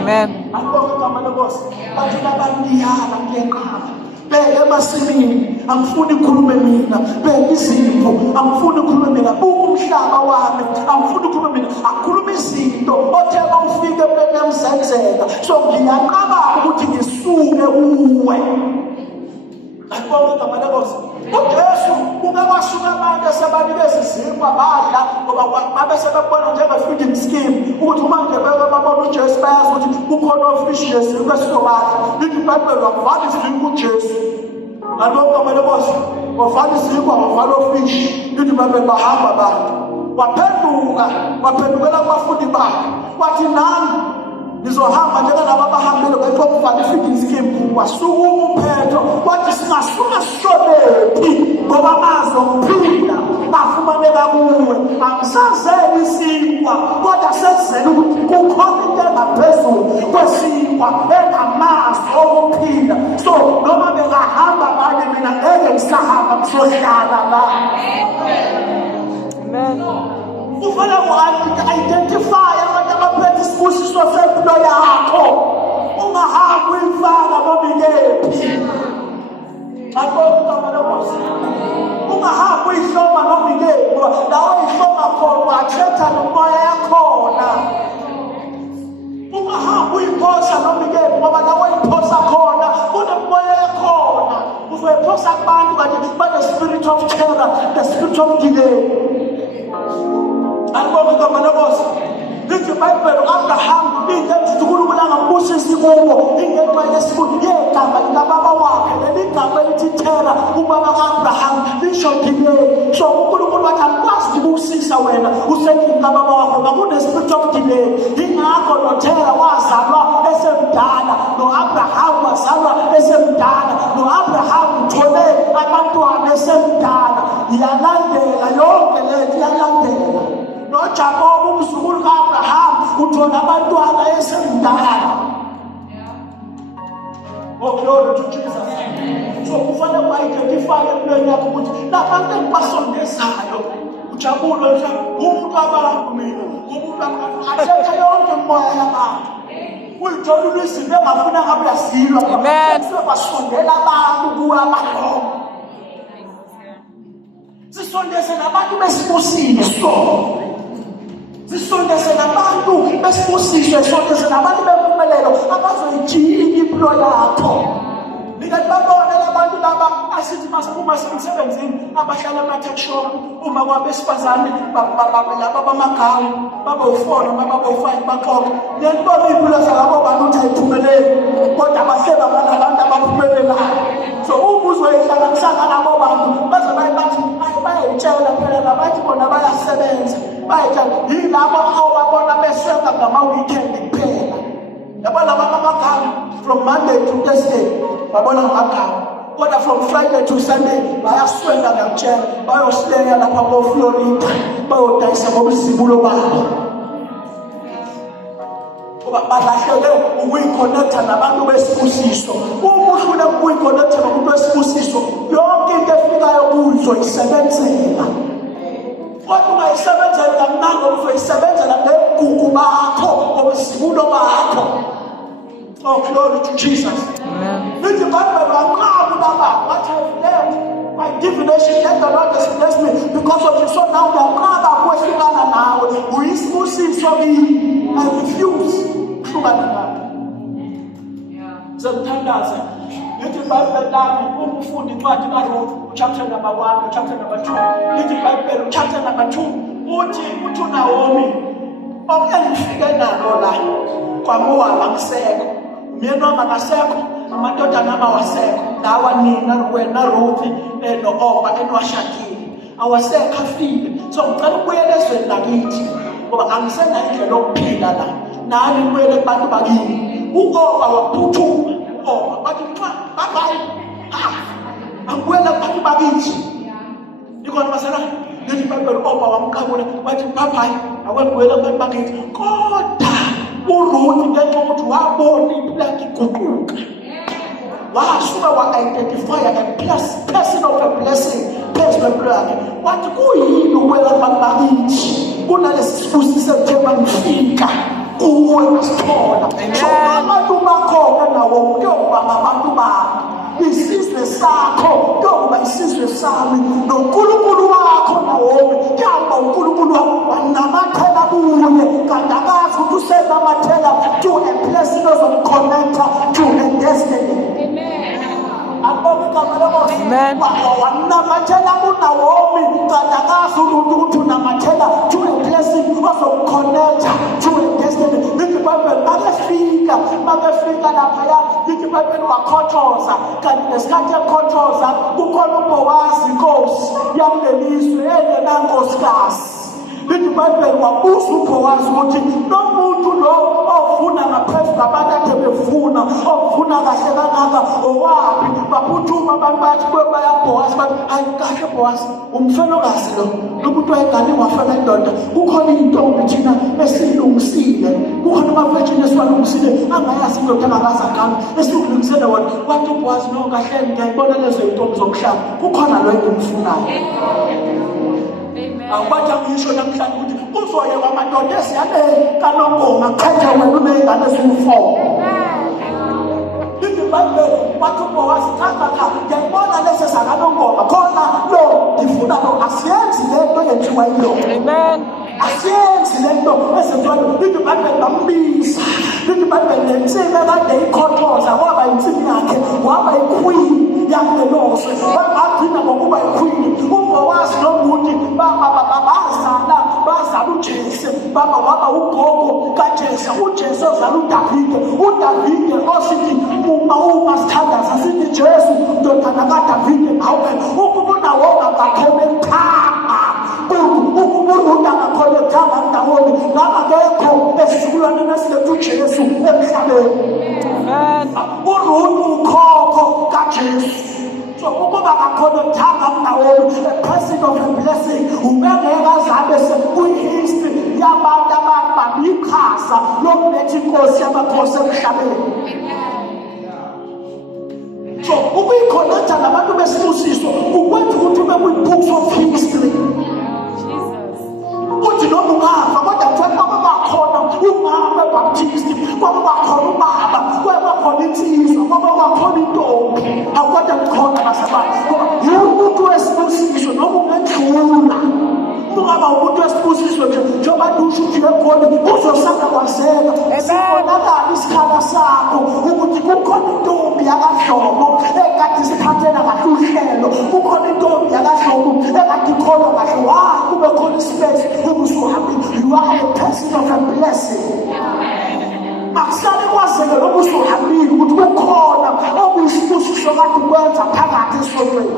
Amen. Akubonga igama lenkosi. Bathi labangiyala ngiyeqaba. Bheka emasimini angifuni ukukhuluma mina. Bheka izipho angifuni ukukhuluma mina. Buka umhlaba wami angifuni ukukhuluma mina. Akukhuluma izinto othe mawufike empilweni yami zenzeka. So ngiyaqaba ukuthi ngisuke uwe. Akubonga igama lenkosi. uJesu ungabashuka abantu esebanikeza izimpa badla ngoba babe sebebona njenge-feeding scheme ukuthi manje babona uJesu bayazi ukuthi kukhona ofishi lezinkwa esizobadla. Lithi iBhayibheli wavala izinkwa uJesu ngalokho kamele kose wavala izinkwa wavala ofishi. Lithi iBhayibheli bahamba abantu waphendukela kubafundi bakhe wathi nami nizohamba njengalabo abahambile beqokuvala i-feeding scheme. Wasuka umphetho wathi singasuka sihlonephi ngoba bazophila bafumaneka kuwe. Angisazeli isinkwa kodwa senzele ukuthi kukhona into engaphezulu kwesinkwa engamazwi okuphila. So noma bengahamba abanye mina ngeke ngisahamba ngizohlala la. Amen. Kufanele u-identify abantu abaphethe isibusiso sempilo yakho. Ungahambi uyifaka noma ikephi. Akubonga igama lenkosi. Ungahambi uyihloma noma ikephi ngoba la uyihloma khona wa-attract-a nomoya yakhona. Ungahambi uyiphosa noma ikephi ngoba la uyiphosa khona kunomoya yakhona. Uzoyiphosa abantu kanti the spirit of terror, the spirit of delay. Angibonge igama lenkosi. Lithi iBhayibheli uAbraham into uNkulunkulu angambusisi kubo ingenxa yesibulo yegama likababa wakhe leli gama elithi terror ubaba kaAbraham lisho delay. So uNkulunkulu wathi akwazi ukubusisa wena usekhini kababa wakho ngakune spirit of delay. Ingakho noTerah wazalwa esemdala, noAbraham wazalwa esemdala, noAbraham uthole abantwana esemdala. Iyalandela yonke lento iyalandela. NoJakob umzukulu kaAbraham uthola abantwana esemdala. Oh, glory to Jesus. So kufanele uyidentify empilweni yakho ukuthi labantu engibasondezayo ujabule umuntu abantu mina umuntu athetha yonke umoya yabantu uyithola izinto engafuna ngabe uyazilwa. Amen. Sebasondela abantu kuwe abalongo. Sisondeze nabantu besibusiso. Sisondeze nabantu besibusiso, sisondeze nabantu bempumelelo abazoyijika impilo yakho. Nikathi babone labantu laba asithi masipuma emsebenzini abahlala ema-tech shop uma kwabesifazane laba bamagawu baba u4 noma baba u5 baxoxa lentona impilo zalabo bantu ukuthi ayiphumeleli kodwa abaseba abantu abaphumelelayo. So uma uzoyihlanganisana nabo bantu bazobaye bathi bayayitshela phela labathi bona bayasebenza bayitshela yilabo awubabona besenga ngama-weekend kuphela. Yabo laba bamagawu from Monday to Thursday babona ngamagawu kodwa from Friday to Sunday bayaswela ngakutshela bayosileya lapha ko-Florida bayodayisa ngomzibulo babo. Balahleke ukuyiconnecta nabantu besibusiso. Uma ufuna ukuyiconnecta nabantu besibusiso yonke into efikayo uzoyisebenzela. Kodwa ungayisebenzela kamnandi uzoyisebenzela ngegugu bakho ngomzibulo bakho. Oh, glory to Jesus. Amen. Lithi iBhayibheli wanqaba baba what I've learned by divination that the Lord has blessed me because of you. So now ngiyanqaba kwehlukana nawe uyisibusiso kimi. I refuse kuhlukana nawe. Sengithandaza lithi iBhayibheli lami uma ufunda incwadi kaRuth chapter number 1 chapter number 2 lithi iBhayibheli chapter number 2 uthi uNaomi okufike nalo la kwaMoab akusekho. Myeni wami akasekho, amadodana ami awasekho, lawa nina wena Ruth no-Orpa enwashadile awasekho afile. So ngicela ukubuyela ezweni lakithi ngoba angisenayo indlela yokuphila la. Nani nibuyele kubantu bakini. U-Orpa waphuthuma. U-Orpa bathi bye-bye. Angibuyela kubantu bakithi. Ikhona basala lithi iBhayibheli u-Orpa wamqabula wathi bye-bye akwengibuyela kubantu bakithi. Kodwa uRuth ngenxa yokuthi wabona impilo yakhe iguquka wasuka wa-identify a person of a blessing phezu kwempilo yakhe wathi kuyini ukuwela kubantu bakithi kunalesi sibusiso ethe bangifika kuwe ngasithola. So abantu bakhona nawo kuyokuba ngabantu bami, isizwe sakho kuyokuba isizwe sami, noNkulunkulu wakho Naomi kuyokuba uNkulunkulu wakho. Wanamathela kuye kanti akazi ukuthi usenamathela to a place ozomconnecta to a destiny. Amen. Amen. Wanamathela kuNaomi kanti akazi ukuthi unamathela to a place ozomconnecta to a destiny. Lithi iBhayibheli makefika laphaya lithi iBhayibheli wakhothoza kanti ngesikhathi ekhothoza kukhona uBhowazi inkosi yamlelizwe engenankosikazi. Lithi iBhayibheli wabuza uBhowazi ukuthi nomuntu lo ofuna ngaphezu kwabantu akhe befuna ofuna kahle kangaka owaphi. Baphuthuma abantu bathi bayaBhowazi bathi hayi kahle Bhowazi umfelokazi lo umuntu wayegane wafela indoda kukhona intombi thina esiyilungisile kukhona amafetshini esiwalungisile angayazi indoda engakazagama esikulungisele wona. Wathi uBhowazi no kahle ngiyayibona lezo intombi zokuhlala kukhona lo engimfunayo. Awubathi angisho namhlanje ukuthi kuzoyeka amadoda esiyale kaNongoma khetha wena uney'ngane eziwu4. Lithi iBhayibheli wathi uBhowazi cha ngiyayibona lezi zakaNongoma khona lo ngifuna lo asiyenzi lento eyenziwa yilo. Amen. Asiyenzi lento ezenziwa yilo. Lithi iBhayibheli bambiza. Lithi iBhayibheli lensika kade ikhothoza waba insimi yakhe waba iqueen. yangelose bagcina ngokuba yiqueen uBowazi noRuth bazala uJese baba waba ugogo kaJese uJese ozala uDavide osithi uma sithandaza sithi Jesu ndodana kaDavide nawe ukubona wona ngakhona ekhaya ukuburuda ngakhona ekhaya ndawoni ngakekho esizukulwaneni esilethu uJesu emhlabeni uRuth ukhokho kaJesu. So ukuba ngakhona ekhaya ndawoni a person of a blessing ungeke azabe sekuyihistory yabantu ababikhaza lokubethi inkosi yamakhosi emhlabeni. So ukuyikhonetha nabantu besibusiso ukwenza ukuthi ube kwi-books of history. Ukuthi noma ungafa kodwa kuthiwa kwabakhona umama eBaptist, kwabakhona ubaba, kwabakhona insizwa, kwabakhona intombi, akwada kukhona basabani. Umuntu wesibusiso noma ungedlula ungaba umuntu wesibusiso nje njengoba dusha ukuthi ekhona uzosanda kwazeka sibonakala isikhala sakho ukuthi kukhona intombi yakahlobo ekade siphathela kahle uhlelo, kukhona intombi yakahlobo ekade ikholwa kahle kube khona ispace ubusuhambi. You are a person of a blessing. Akusale kwazeke lokhu usuhambile ukuthi kukhona okuyisibusiso kade ukwenza phakathi esontweni.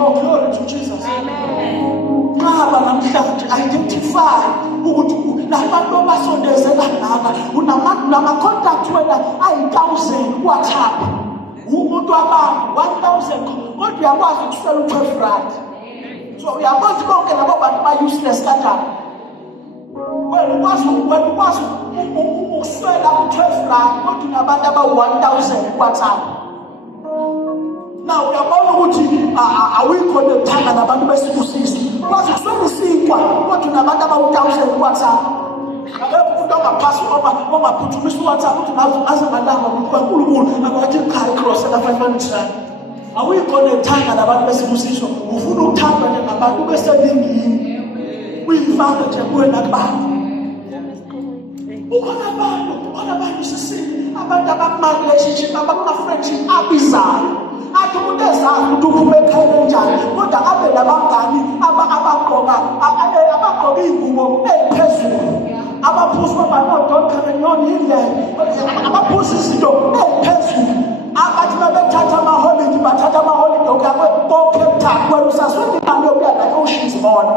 Oh, glory to Jesus. Amen. Ngaba namhlanje identify ukuthi nabantu abasondezela ngaka unama-contact wena ayi-1000 WhatsApp. Umuntu abantu 1000 kodwa uyakwazi ukusela u-12 so uyakwazi konke labo bantu ba-useless kanjani. Wena ukwazi ukuswela u-12 kodwa unabantu aba-1000 WhatsApp. Now uyabona ukuthi awikho nethanda nabantu besibusiso kwazi kuswelisinkwa kodwa nabantu aba-1000 WhatsApp. Akekho umuntu ongaphasi ongaphuthumisa uWhatsApp ukuthi azamalanga ukuthi kaNkulunkulu abathi ekhaya cross la 500 rand. Awikho nethanda nabantu besibusiso ufuna ukuthandwa njengabantu beseningini uyifaka nje kuwena kubantu. Ukhona abantu sisini abantu abakuma-relationship abakuma-friendship abizayo athi umuntu ezazi ukuthi uphume ekhayeni enjani kodwa abe nabangani abagqoka iy'ngubo ey'phezulu abaphuzwa banodonkerenyoni indlela abaphuza izinto ey'phezulu abathi babethatha amaholidi bathatha amaholidi ko-Cape Town wena usaswele imali yokuya la-Oceans Mall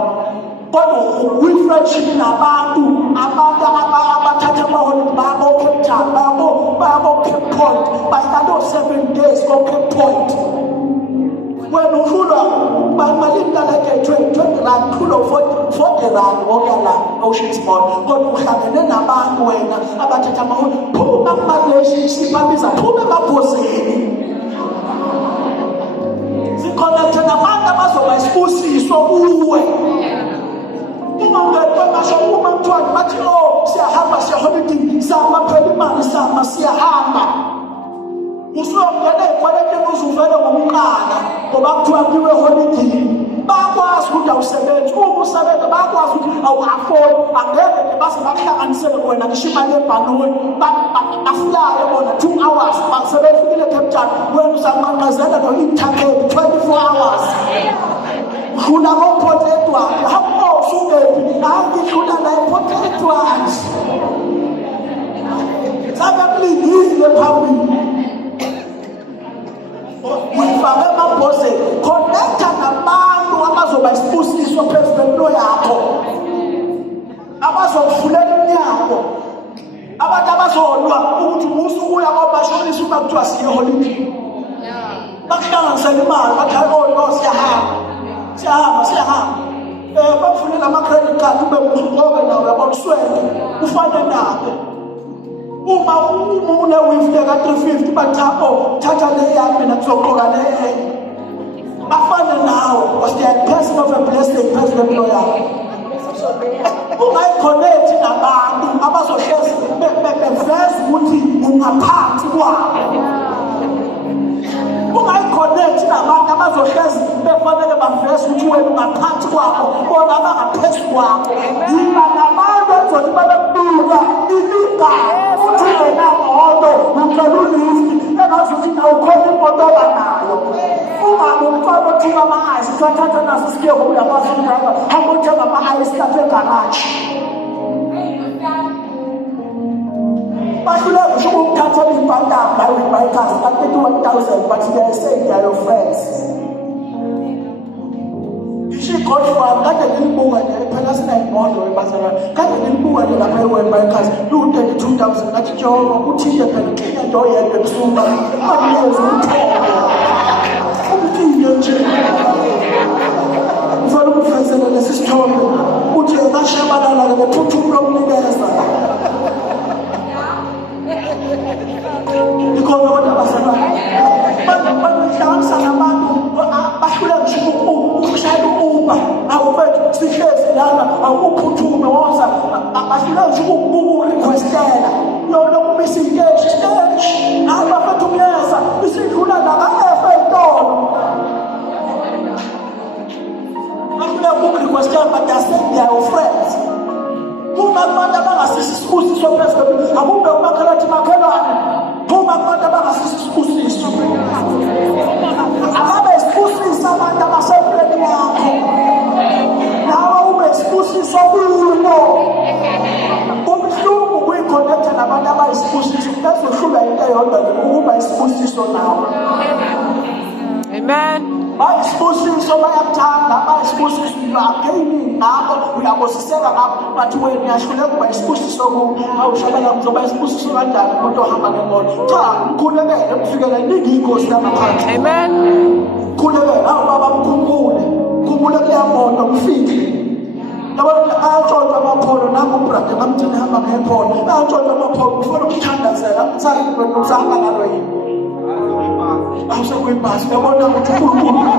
kodwa uyi-friendship nabantu abathatha amaholidi baya ko-Cape Town baya ko-Cape Point bahlala 7 days ko-Cape Point. Wena uhlula malini kaleke 20 rand uhlula 40 rand wokuya la Oceans Mall kodwa uhlangene nabantu wena abathatha amaholidi phuma kuma-relationship abiza phuma emabhosini zikhonethe nabantu abazoba isibusiso kuwe. Uma mthwani bathi siyahamba siyaholidini samaphela imali siyahamba usuyongena ey'kweletini uzuvele ngomqala ngoba kuthiwa kiwe holidini. Bayakwazi ukuthi awusebenzi uma usebenza bayakwazi ukuthi awu-afford angeke base bakuhlanganisele wena ngisho imali ebhalweni bafulayo bona 2 hours sebefikile eCape Town wena uzanqanqazela no-internet 24 hours udlula ko-Port Edward usungephi ngidlula la e-Port Edward sabekulindile phambili uyifake emabhoseni connecta nabantu abazoba isibusiso phezu kwempilo yakho abazokuvulela iminyango abantu abazolwa ukuthi musukuya kwabashonisa uma kuthiwa siye holidini bakuhlanganisela imali bathi siyahamba bakufunela ama-credit card ube uqobe nawo uyabona uswele ufane nabo uma une-wifle ka-350 bathi thatha le yami mina kuzoqoka le enye bafane nawe because they are person of a blessing phezu kwempilo yakho. Ungayikhonekthi nabantu abazohlezi beveza ukuthi ungaphansi kwabo. Ungayikhonekthi nabantu abazohlezi befanele baveze ukuthi wena ungaphansi kwabo bona abangaphezulu kwabo. Yiba nabantu ezothi babebuka ilingana ukuthi wena ngodo ucela ulisti ngazuthi nawukhona imoto abanayo ungabe umfana othuma ama-ayisi uthathatha naso sikiye ngoba uyakwazi ukudrayiva hamba uthenga ama-ayisi lapha egaraji bahluleka ngisho ukuthathela iy'bhantanga bayicars ka-31,000 but they are saying they are your friends. Godfather, kade ngilibuka nje phela sinayimondo ebazalwane kade ngilibuka nje lapha eWebikers lu-32,000 ngathi Jehova uthinte phela uthinte nje oyedwa ebusuku akunikeze umthelo umthile nje ufana ukufezela lesi sithombe uthi bashabalala bephuthume lokunikeza because what abazalwane banihlanganisa nabantu bahlula ngisho ukushayela uba awufethu sihlezi lana awuphuthume woza bahlula ngisho ukurequestela lokumisa isiteshi hayi bafethu umyeza isidlula naka-efe entolo bahlula ukurequestela but they are saying they are your friends uma kubantu abangasisi isibusiso president akube umakhalathi makhelwane uma kubantu abangasisi isibusiso akabe isibusisa abantu abasempilweni yakho nawe ube isibusiso kulo ubuhlungu kuyikhonekta nabantu abayisibusiso bezohlula into eyodwa ukuba isibusiso nawe. Amen. Bayisibusiso bayakuthanda bayisibusiso uyagaining ngabo uyabosiseka ngabo but wena uyahluleka ukuba isibusiso awushabela kuzoba isibusiso kanjani umuntu ohamba ngemoto cha mkhulekele kufikela iningi inkosi lapha. Amen. Mkhulekele awu baba mkhumbule khumbule kuleya moto mfike abantu ayatshontshwa amapholo nangu ubrade ngamthini hamba ngepholo ayatshontshwa amapholo ufuna ukuthandazela mthandi wena usahamba ngalo yini awusekwibhasi yabona ukuthi uNkulunkulu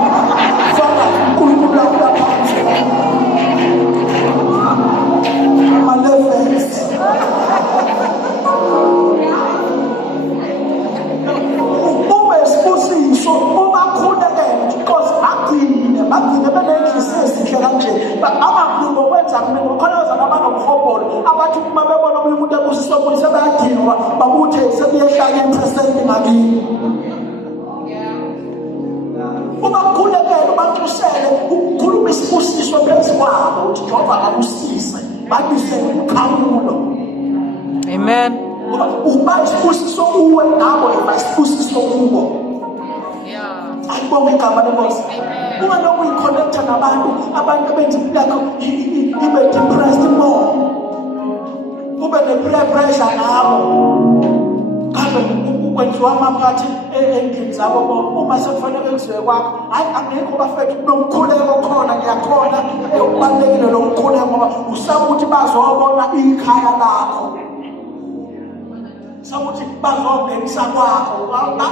faka uNkulunkulu lapha phansi ama-levels uma isibusiso ubakhulekele because bagcine benenhliziyo ezinhle kanje abakulu ngokwenza kuningi khona bazana abanomhobholo abathi uma bebona omunye umuntu ebusisa omunye sebayadinwa babuthe sebeyehlala i-percent ngakini ubakhulekele ubaxusele ukhuluma isibusiso phezu kwabo ukuthi Jehova akusise babise umkhawulo. Amen. Uba isibusiso uwe nabo eba isibusiso kubo. Ayibonge igama lenkosi. Ungalokhu uyikhonekta nabantu abantu abenza impilo yakho ibe depressed more ube ne-prayer pressure ngabo kambe kwenziwa amaphathi endlini zabo uma sekufanele kuziwe kwakho hayi angekho bafethu nomkhuleko khona ngiyakhona ukubalulekile lo mkhuleko ngoba usakuthi bazobona ikhaya lakho sakuthi bazongenisa kwakho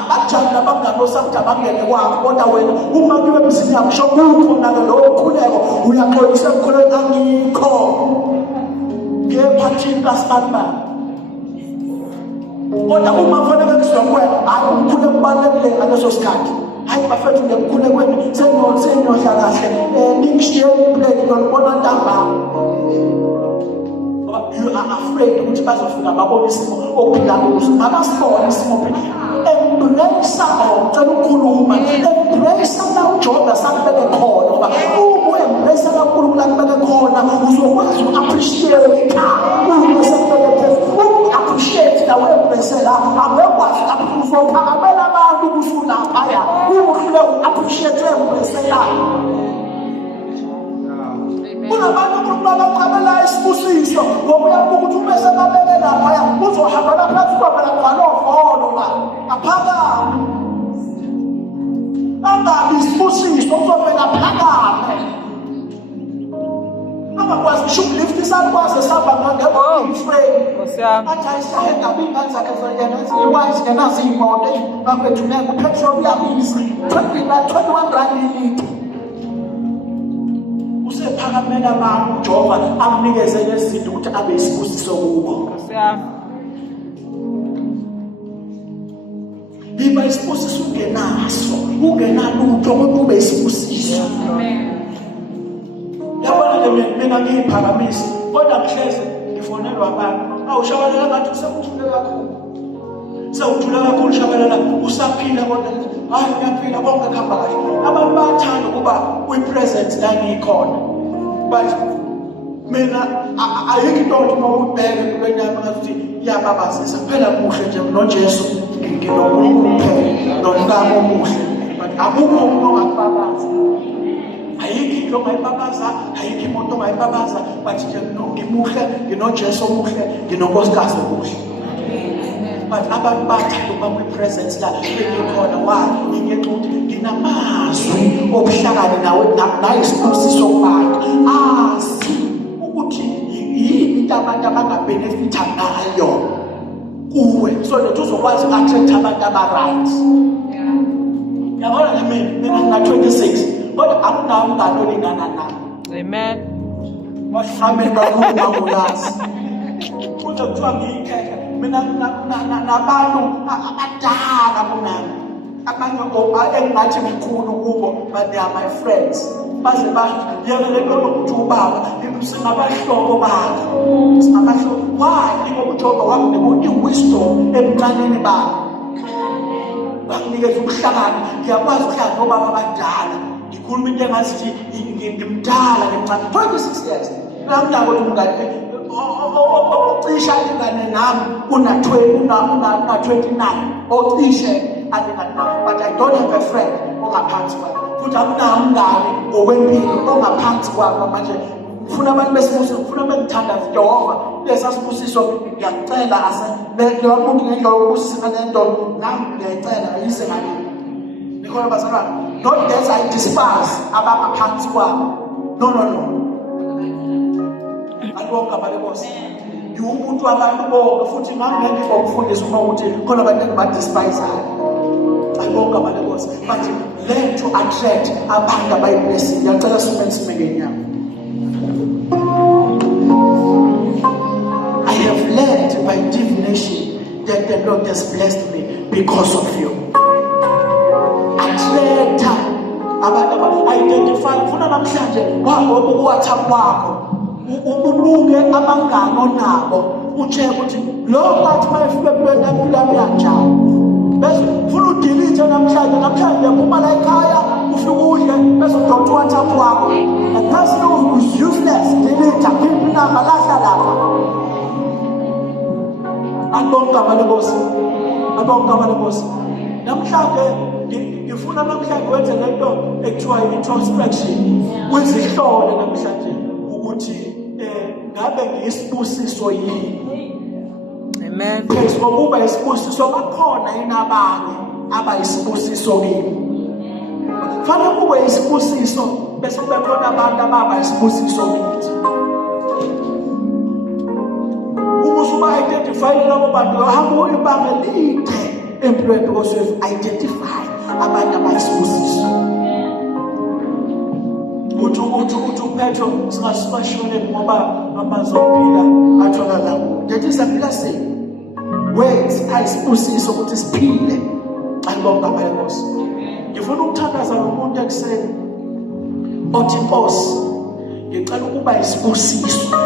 bajabula abangani osakuthi abangene kwakho kodwa wena uma kuwe emzini yakho sho kukhona-ke lo mkhuleko uyaxolisa emkhuleko angikho ngephathini kasibanibani kodwa uma kufanele kuzwa kuwena hayi umkhuleko ubalulekile ngaleso sikhathi hayi bafethu ngemkhulekweni seniyohla kahle ningishiye iplate nolubona ntambama you are afraid ukuthi bazofika babone isimo ophila kuso abasibone isimo embrace ngicela ukukhuluma embrace la uJobe sakubeke khona ngoba uma embrace la uNkulunkulu akubeke khona uzokwazi uku-appreciate uma sakubeke phezulu uku-appreciate la embrace la abekwazi uzophakamela abantu kusunaphaya uma uhlule uku-appreciate embrace la kunabantu abaqabela isibusiso ngoba uyabuka ukuthi uma sebabeke laphaya uzohamba laphansi kwabela kwalovolo la aphakame angabi isibusiso uzovela phakame angakwazi ngisho ukulifta isakwazi esihamba ngangeframe athi ayisahe ngabi ingane zakhe zoyena ziyiwise ngenazo iy'moto bakwethu ngeke upetrol uyabiza 21 rand ilitha usephakamela abantu uJehova amnikeze lezi zinto ukuthi abe isibusiso kubo. Iba isibusiso ungenaso ungenalutho kodwa ube isibusiso. Yabona mina ngiyiphakamisa kodwa mhleze ngifonelwa abantu awushabalela ngathi usekuthule kakhulu Sawujula kakhulu shabalala usaphila kodwa hayi uyaphila konke kuhamba kahle. Abantu bayathanda ukuba kwi-presence la ngikhona. But mina ayikho into uma ubheke empilweni yami ngathi iyababazisa kuphela kuhle nje noJesu nginonkulunkulu kuphela nomkamo omuhle. But akukho umuntu ongakubabaza. Ayikho into ongayibabaza, ayikho imoto ongayibabaza, but nje ngimuhle, nginoJesu omuhle, nginonkosikazi omuhle. But abantu bathanda ukuba kwi-presence la ngikhona why ngiyeke ukuthi nginamazwi obuhlakani nawe nayisibusiso kubantu ukuthi yini into abantu abangabenefitha ngayo kuwe so that uzokwazi uku-attract abantu aba-right. Yabona mina ngina-26 kodwa akunawo umngane olingana nami. Amen. Amen bakulazi kuze kuthiwa ngiyikhetha mina nabantu abadala kunami abanye engingathi mkhulu kubo but they are my friends baze bayelelelo lokuthi ubaba singabahlobo bakho singabahlobo why ngokujoba wami wisdom emncaneni bakho bakunikeza ubuhlakani ngiyakwazi ukuhlala nobaba abadala ngikhuluma into engathi ngimdala ngimncane 26 years namnako umngane ocisha ingane nami una 29 ocishe alingana nami but I don't have a friend ongaphansi kwami futhi akunawo umngane ngokwempilo ongaphansi kwami manje ufuna abantu besibusiso ufuna bengithanda Jehova lesasibusiso ngiyacela lo muntu ngendlela yokubusisa lento nami ngiyacela ayise ngani nikhona bazalwane not that I despise abangaphansi kwami no Alibonga balebosi. Umuntu abantu bonke futhi ngangeke ngokufundisa uma ukuthi khona abantu abadespise. Alibonga balebosi. But learn to attract abantu abayiblessing. Ngiyacela simenze ngenyama. I have learned by divination that the Lord has blessed me because of you. Attract abantu identify ufuna namhlanje wangoba uWhatsApp wakho. Ubuke abangano nabo utshela ukuthi lo bathi mayifike empilweni yami kanjani bese ufuna udelete namhlanje uma la ekhaya ufike udle bese udonsa WhatsApp wakho and that's no useless delete keep number lahla lapha abonga balebosi namhlanje ngifuna namhlanje wenze lento ekuthiwa introspection wezihlole namhlanje ukuthi ngabe ngiyisibusiso yini. Amen. Phela ngokuba isibusiso bakhona inabanye abayisibusiso kimi. Fanele kube isibusiso bese bekhona abantu ababa isibusiso kithi. Ukusuba identify labo bantu hamba ibanga lide employed because we identify abantu abayisibusiso. Uthi Petro singasibashone ngoba amazophila atholakala that is a blessing words ayisibusiso ukuthi siphile alibonga balebosi ngifuna ukuthandaza umuntu ekuseni othi Nkosi ngicela ukuba isibusiso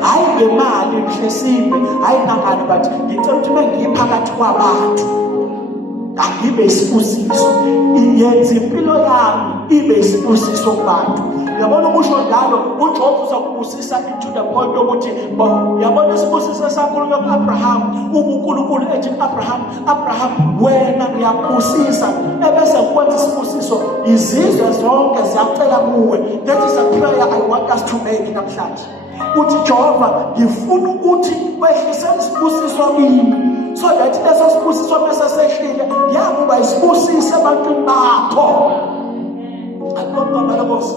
hayi ngemali mhlesimbe hayi nangani but ngicela ukuthi mengiyiphakathi kwabantu angibe isibusiso iyenze impilo yami ibe isibusiso kubantu. Yabona umusho njalo uJob uzakubusisa into the point ukuthi yabona isibusiso sakhulunywa kuAbraham uNkulunkulu ethi Abraham wena ngiyakubusisa ebese kwenza isibusiso izizwe zonke ziyacela kuwe. That is a prayer I want us to make namhlanje uthi Jehova ngifuna ukuthi wehlise isibusiso kimi so that leso sibusiso bese sehlile ngiyakuba isibusiso ebantwini bakho. Akubonga balebosi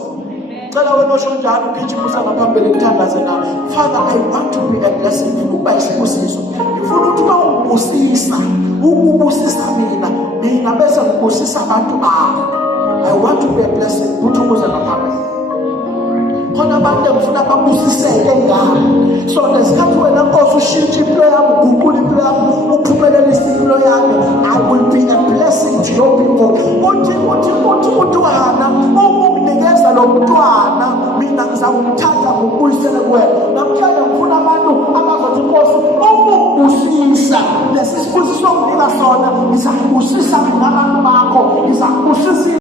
cela wena osho njalo ugijimisa ngaphambili kuthandaze nawe. Father, I want to be a blessing ukuba isibusiso ngifuna ukuthi ungibusisa ukubusisa mina bese ngibusisa abantu bakho. I want to be a blessing ukuthi ukuze ngaphambili khona abantu ngifuna babusiseke ngami so lesikhathi wena Nkosi ushintshe impilo yami uguqule impilo yami uphumelelise impilo yami I will be a blessing to your people. Uthi umntwana ukunginikeza lo mntwana mina ngizamthatha ngibuyisele kuwena namhlanje ngifuna abantu abazothi Nkosi ukubusisa ngizakubusisa lesi sibusiso onginika sona ngizakubusisa nabantu bakho ngizakubusisa